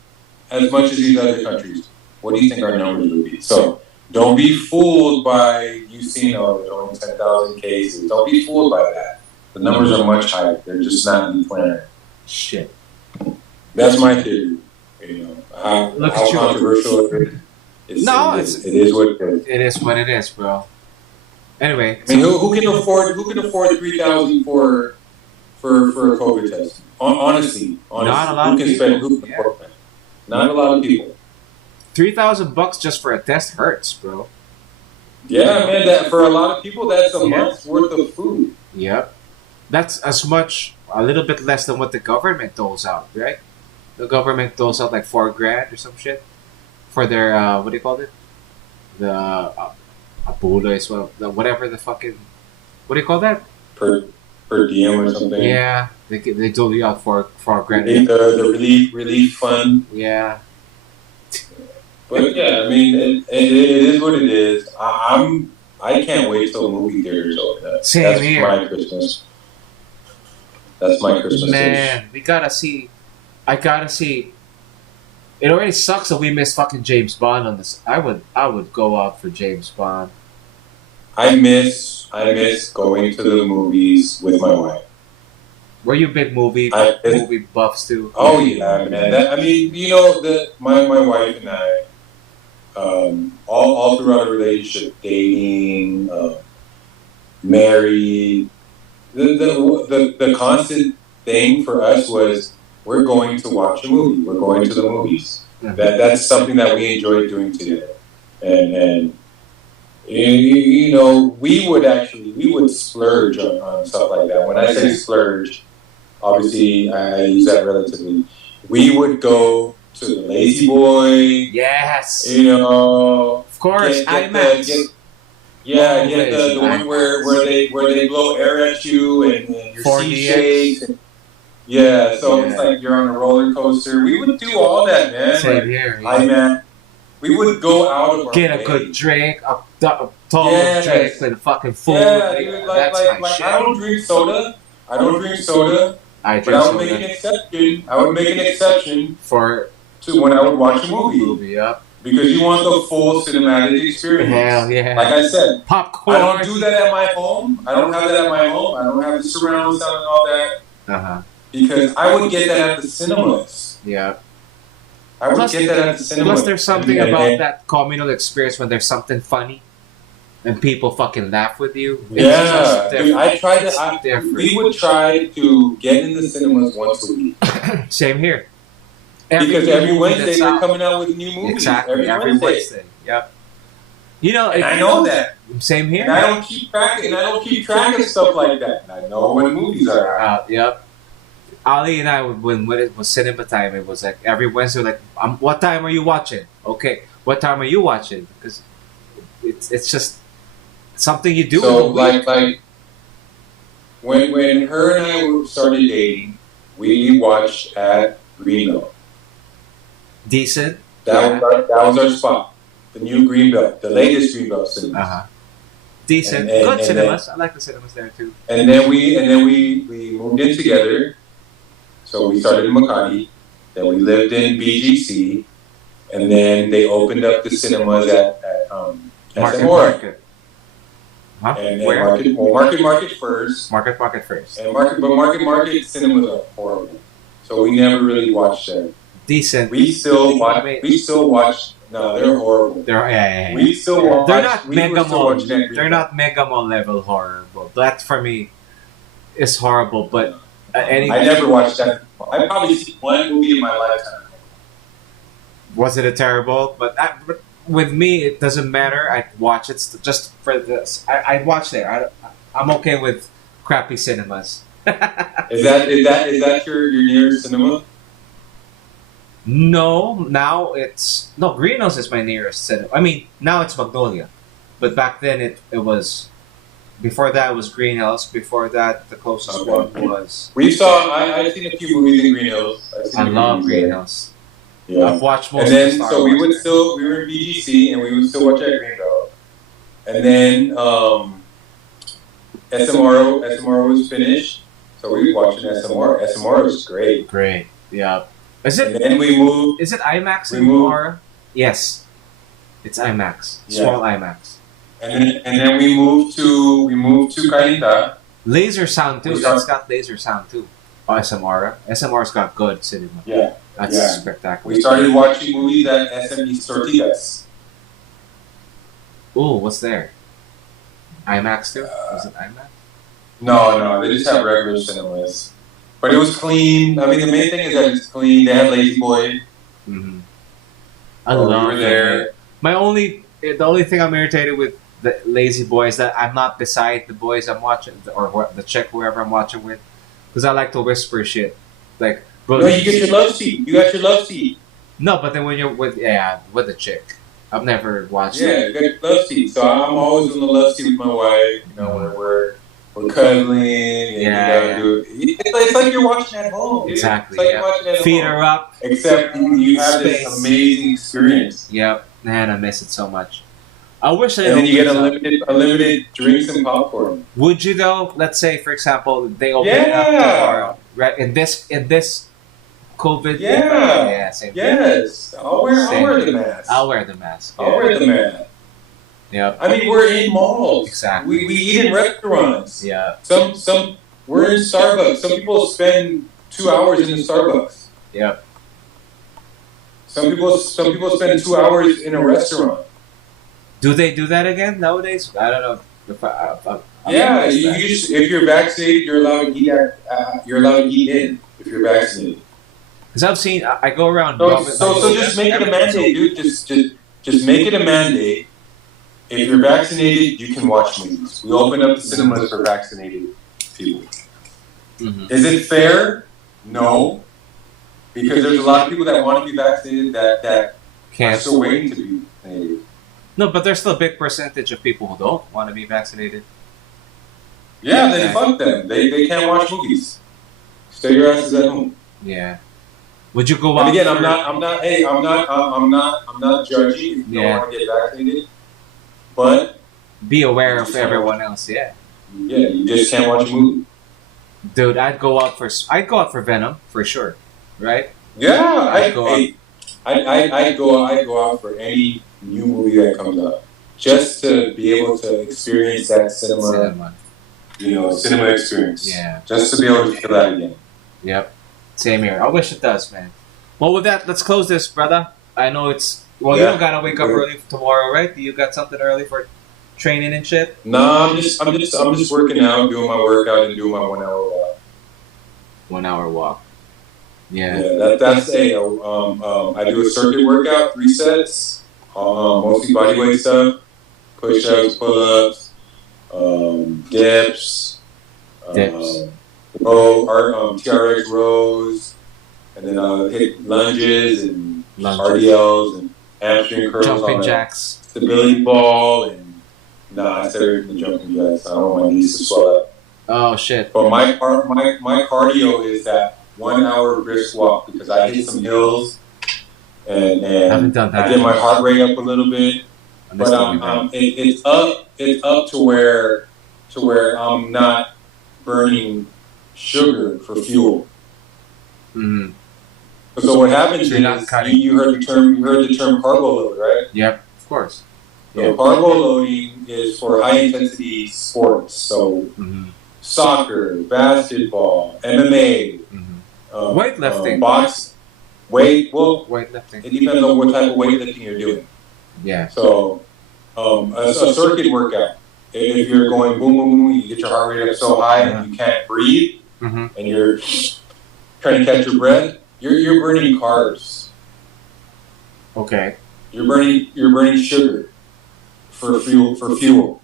as much as these other countries. What do you think our numbers would be? So Don't be fooled by you seeing only 10,000 cases. Don't be fooled by that. The numbers are much higher. They're just not in plan. Shit. That's my theory. You know how controversial it is. No, it is what it is. It is what it is, bro. Anyway, I mean, who can afford 3,000 for a COVID test? Honestly, not a lot of people. Who can afford that? Not a lot of people. $3,000 just for a test hurts, bro. Yeah, man. That for a lot of people, that's a month's worth of food. Yep. That's a little bit less than what the government doles out, right? The government doles out like $4,000 or some shit for their what do you call it? The Apula as well. Whatever the fucking what do you call that? Per diem or something. Yeah, they dole you out for $4,000. The relief fund. Yeah. But yeah, I mean, it is what it is. I can't wait till movie theaters open. That's here. My Christmas. That's my Christmas. Man, we gotta see. I gotta see. It already sucks that we missed fucking James Bond on this. I would go out for James Bond. I miss going to the movies with my wife. Were you big movie buffs too? Oh yeah, man. I mean, you know, my wife and I, all throughout our relationship, dating, married, the constant thing for us was we're going to watch a movie. We're going to the movies. Mm-hmm. That's something that we enjoy doing together, and you know, we would splurge on stuff like that. When I say splurge, obviously I use that relatively. We would go to the Lazy Boy. Yes. You know, of course, IMAX. Get the one where they blow air at you and your seat shakes. Yeah, so it's like you're on a roller coaster. We would do all that, man. Same here. Yeah. IMAX. We would go out of our get a good drink, a tall drink with a fucking food. Yeah, dude, like I don't drink soda. But I would make an exception. I would make an exception to when I would watch a movie. Yep. Because you want the full cinematic experience. Hell yeah. Like I said, popcorn. I don't do that at my home. I don't have that at my home. I don't have the surround sound and all that. Uh-huh. Because I would get that at the cinemas. Yeah. I would get that at the cinemas. Plus, there's something about that communal experience when there's something funny and people fucking laugh with you. Yeah. Dude, we would try to get in the cinemas once a week. Same here. Because every Wednesday they're coming out with new movies. Exactly. Every Wednesday. Yep. You know, and I know that. Same here. And I don't keep track of stuff like that. And I know when movies are out. Yep. Ali and I, when it was cinema time, it was like every Wednesday, like, what time are you watching? Okay, what time are you watching? Because it's just something you do. So like when her and I started dating, we watched at Greenbelt. Decent. That was our spot. The new Greenbelt, the latest Greenbelt cinema. Uh-huh. Decent, good cinemas. I like the cinemas there too. And then we moved in together. So we started in Makati, then we lived in BGC, and then they opened up the cinemas at Market. Huh? And Where? Market first. Market first. And Market cinemas are horrible. So we never really watched them. Decent. We still watch. No, they're horrible. Yeah. We still watch. They're not mega mall. They're not mega mall level horror. But that for me is horrible. But I never watched that. I've probably seen one movie in my lifetime. Was it a terrible? But with me, it doesn't matter. I watch it just for this. I watch there. I'm okay with crappy cinemas. Is that your nearest cinema? No, now Greenhouse is my nearest cinema. I mean, now it's Magnolia, but back then it was. Before that was Greenhouse. Before that, the closest one was. I've seen a few movies in Greenhouse. I love Greenhouse. Yeah. I've watched most. And then of the Star Wars we were in BGC and we would still watch at Greenbelt. And then SMR was finished, so we watched an SMR. SMR was great. Great. Yeah. Is it? And then we moved. Is it IMAX anymore? Yes. It's IMAX. Yeah. Small IMAX. And then we moved to Cainta. Laser sound too. We That's start- got laser sound too. Oh, SMR. SMR's got good cinema. Yeah. That's Yeah. spectacular. We started watching movies at SME Sortidas. Ooh, what's there? IMAX too? Was it IMAX? No, they just have regular cinemas. But it was clean. I mean, the main thing is that it's clean. They had Lazy Boy. Mm-hmm. I So we love were there. The only thing I'm irritated with the Lazy Boy is that I'm not beside the boys I'm watching or the chick whoever I'm watching with, because I like to whisper shit. Like, bro, No, you get your love seat. You got your love seat. No, but then when you're with the chick, I've never watched. Yeah, you got your love seat. So I'm always on the love seat with my wife. You know, when we're cuddling and you gotta do it. It's like you're watching at home. Dude. Exactly. It's like you're watching at Feet home. are up. Except you have Space. this amazing experience. Yep. Man, I miss it so much. I wish I. And then you get unlimited drinks and popcorn. Would you though? Let's say, for example, they open Yeah. it up tomorrow, right? In this COVID. Yeah. Yeah. Same. Yes. I'll wear the mask. I'll wear the mask. I'll wear the mask. Yep. I mean, we're in malls. Exactly. We eat in restaurants. Yeah. Some we're in Starbucks. Some people spend 2 hours in the Starbucks. Yep. Some people spend 2 hours in a restaurant. Do they do that again nowadays? I don't know. Yeah, you just, if you're vaccinated, you're allowed to eat. You're allowed to eat in if you're vaccinated. Because I've seen, I go around. So just make it a mandate, dude. Just make it a mandate. If you're vaccinated, you can watch movies. We open up the cinemas for vaccinated people. Mm-hmm. Is it fair? No, because there's a lot of people that want to be vaccinated that are still waiting to be vaccinated. No, but there's still a big percentage of people who don't want to be vaccinated. Yeah, then fuck them. They can't watch movies. Stay your asses at home. Yeah. Would you go out? And again, I'm not judging if you don't want to get vaccinated, but be aware of everyone else. Yeah. Yeah, you just can't watch a movie. Dude, I'd go out for Venom for sure, right? Yeah, I'd go out for any new movie that comes out just to be able to experience that cinema experience. Yeah. Just to be able to feel that again. Yep. Same here. I wish it does, man. Well, with that, let's close this, brother. I know it's you don't gotta wake up early tomorrow, right? Do you got something early for training and shit? No, I'm just working out, doing my workout, and doing my 1 hour walk. 1 hour walk. Yeah. That's I do a circuit workout, 3 sets, mostly bodyweight stuff, push-ups, pull-ups, dips, TRX rows, and then hit lunges and RDLs and hamstring curls, jumping jacks, stability ball, and I started the jumping jacks. I don't want my knees to swell up. Oh shit! But my cardio is that 1 hour brisk walk because I hit some hills and I haven't done that. I get my heart rate up a little bit. But it's up to where I'm not burning sugar for fuel. Mm-hmm. So what happens is you heard the term carbo load, right? Yep, of course. So carbo loading is for high intensity sports. So soccer, basketball, MMA, weightlifting, weightlifting. It depends on what type of weightlifting you're doing. Yeah. So a circuit workout. If you're going boom, boom, boom, you get your heart rate up so high and you can't breathe, and you're trying to catch your breath, you're burning carbs. Okay. You're burning sugar for fuel.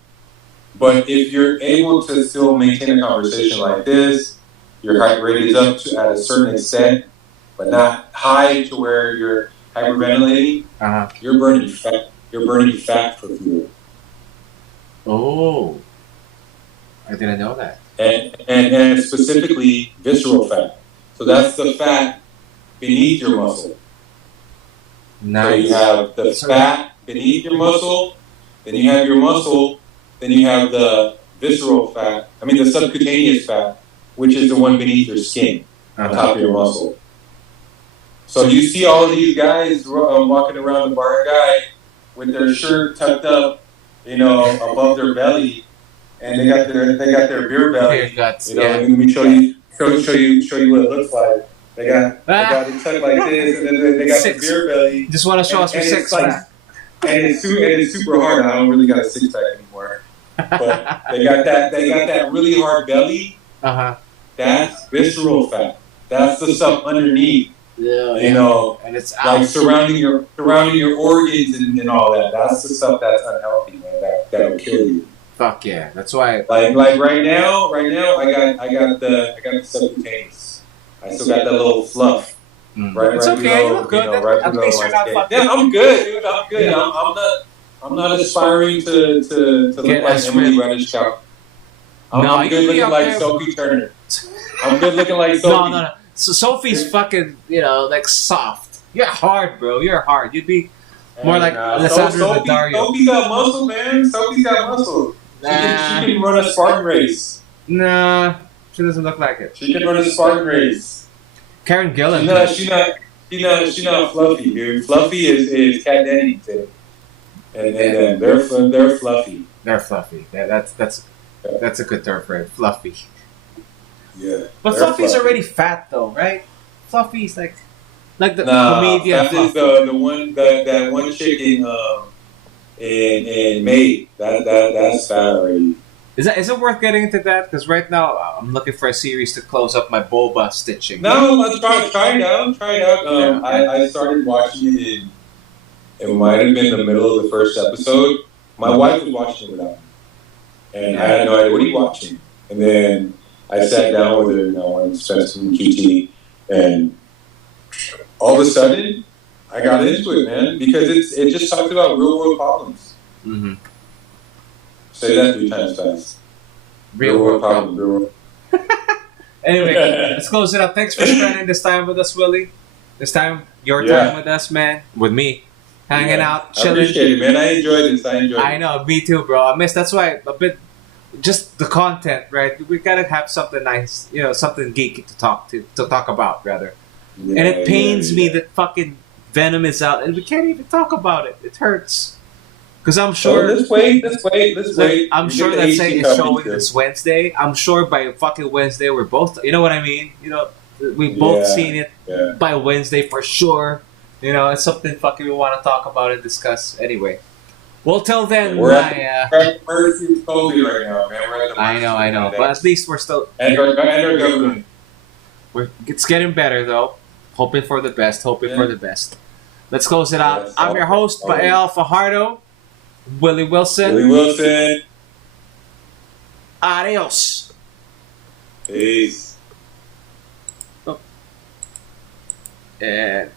But if you're able to still maintain a conversation like this, your heart rate is up to at a certain extent, but not high to where you're hyperventilating. You're burning fat. You're burning fat for fuel. Oh, I didn't know that. And specifically visceral fat. So that's the fat beneath your muscle. Nice. So you have the fat beneath your muscle, then you have your muscle, then you have the visceral fat. I mean the subcutaneous fat, which is the one beneath your skin, on top of your muscle. So you see all of these guys walking around the barangay with their shirt tucked up, above their belly, and they got their beer belly. Beer guts, Let me show you what it looks like. They got it tucked like this, and then they got the beer belly. Just want to show us your six pack. And it's super hard. I don't really got a six pack anymore. But they got that really hard belly. That's visceral fat. That's the stuff underneath. Yeah, and it's like surrounding your organs and all that. That's the stuff that's unhealthy, man. That will kill you. Fuck yeah, that's why. Like right now, I got the subcutaneous. I still got that little fluff. Right, it's okay. You look good. At least you're not fucking. Yeah, I'm good, dude. I'm good. Yeah. I'm not aspiring to look like Emily Ratajkowski. I'm good looking like Sophie Turner. I'm good looking like Sophie. No. So Sophie's fucking, like soft. You're hard, bro. You're hard. You'd be more like Alessandro Daddario. Sophie got muscle, man. Sophie got muscle. She can run a Spartan race. Nah, she doesn't look like it. She can run a Spartan race. Karen Gillan. She's not fluffy, dude. Fluffy is Kat Dennington, and they're fluffy. They're fluffy. Yeah, that's a good term for it. Fluffy. Yeah. But Fluffy's already fat though, right? Fluffy's like the comedian. That is the one chick in May. That's fat already. Is it worth getting into that? Because right now I'm looking for a series to close up my boba stitching. No, let's try it out. I started watching it it might have been the middle of the first episode. My wife was watching it without me. And I had no idea, what are you watching? And then I sat down with her, and spent some QT, and all of a sudden, I got into it, man, because it just talks about real world problems. Mm-hmm. Say that 3 times fast. Real world problems. Real world. Anyway, let's close it up. Thanks for spending this time with us, Willie. This time, your time with us, man. With me. Hanging out, chilling. I appreciate it, man. I enjoyed this. I know, me too, bro. I miss. That's why a bit, just the content, right? We gotta have something nice, something geeky to talk about, rather. Yeah, and it pains me that fucking Venom is out, and we can't even talk about it. It hurts. Because I'm sure. Let's wait. I'm sure that say is showing this Wednesday. I'm sure by fucking Wednesday we're both. You know what I mean? We've both seen it by Wednesday for sure. It's something fucking we want to talk about and discuss. Anyway, well, till then, we're at emergency COVID right now, man. I know, but at least we're still. And our government. It's getting better though. Hoping for the best. Let's close it out. I'm your host, Bael Fajardo. Willie Wilson. Adios. Peace. And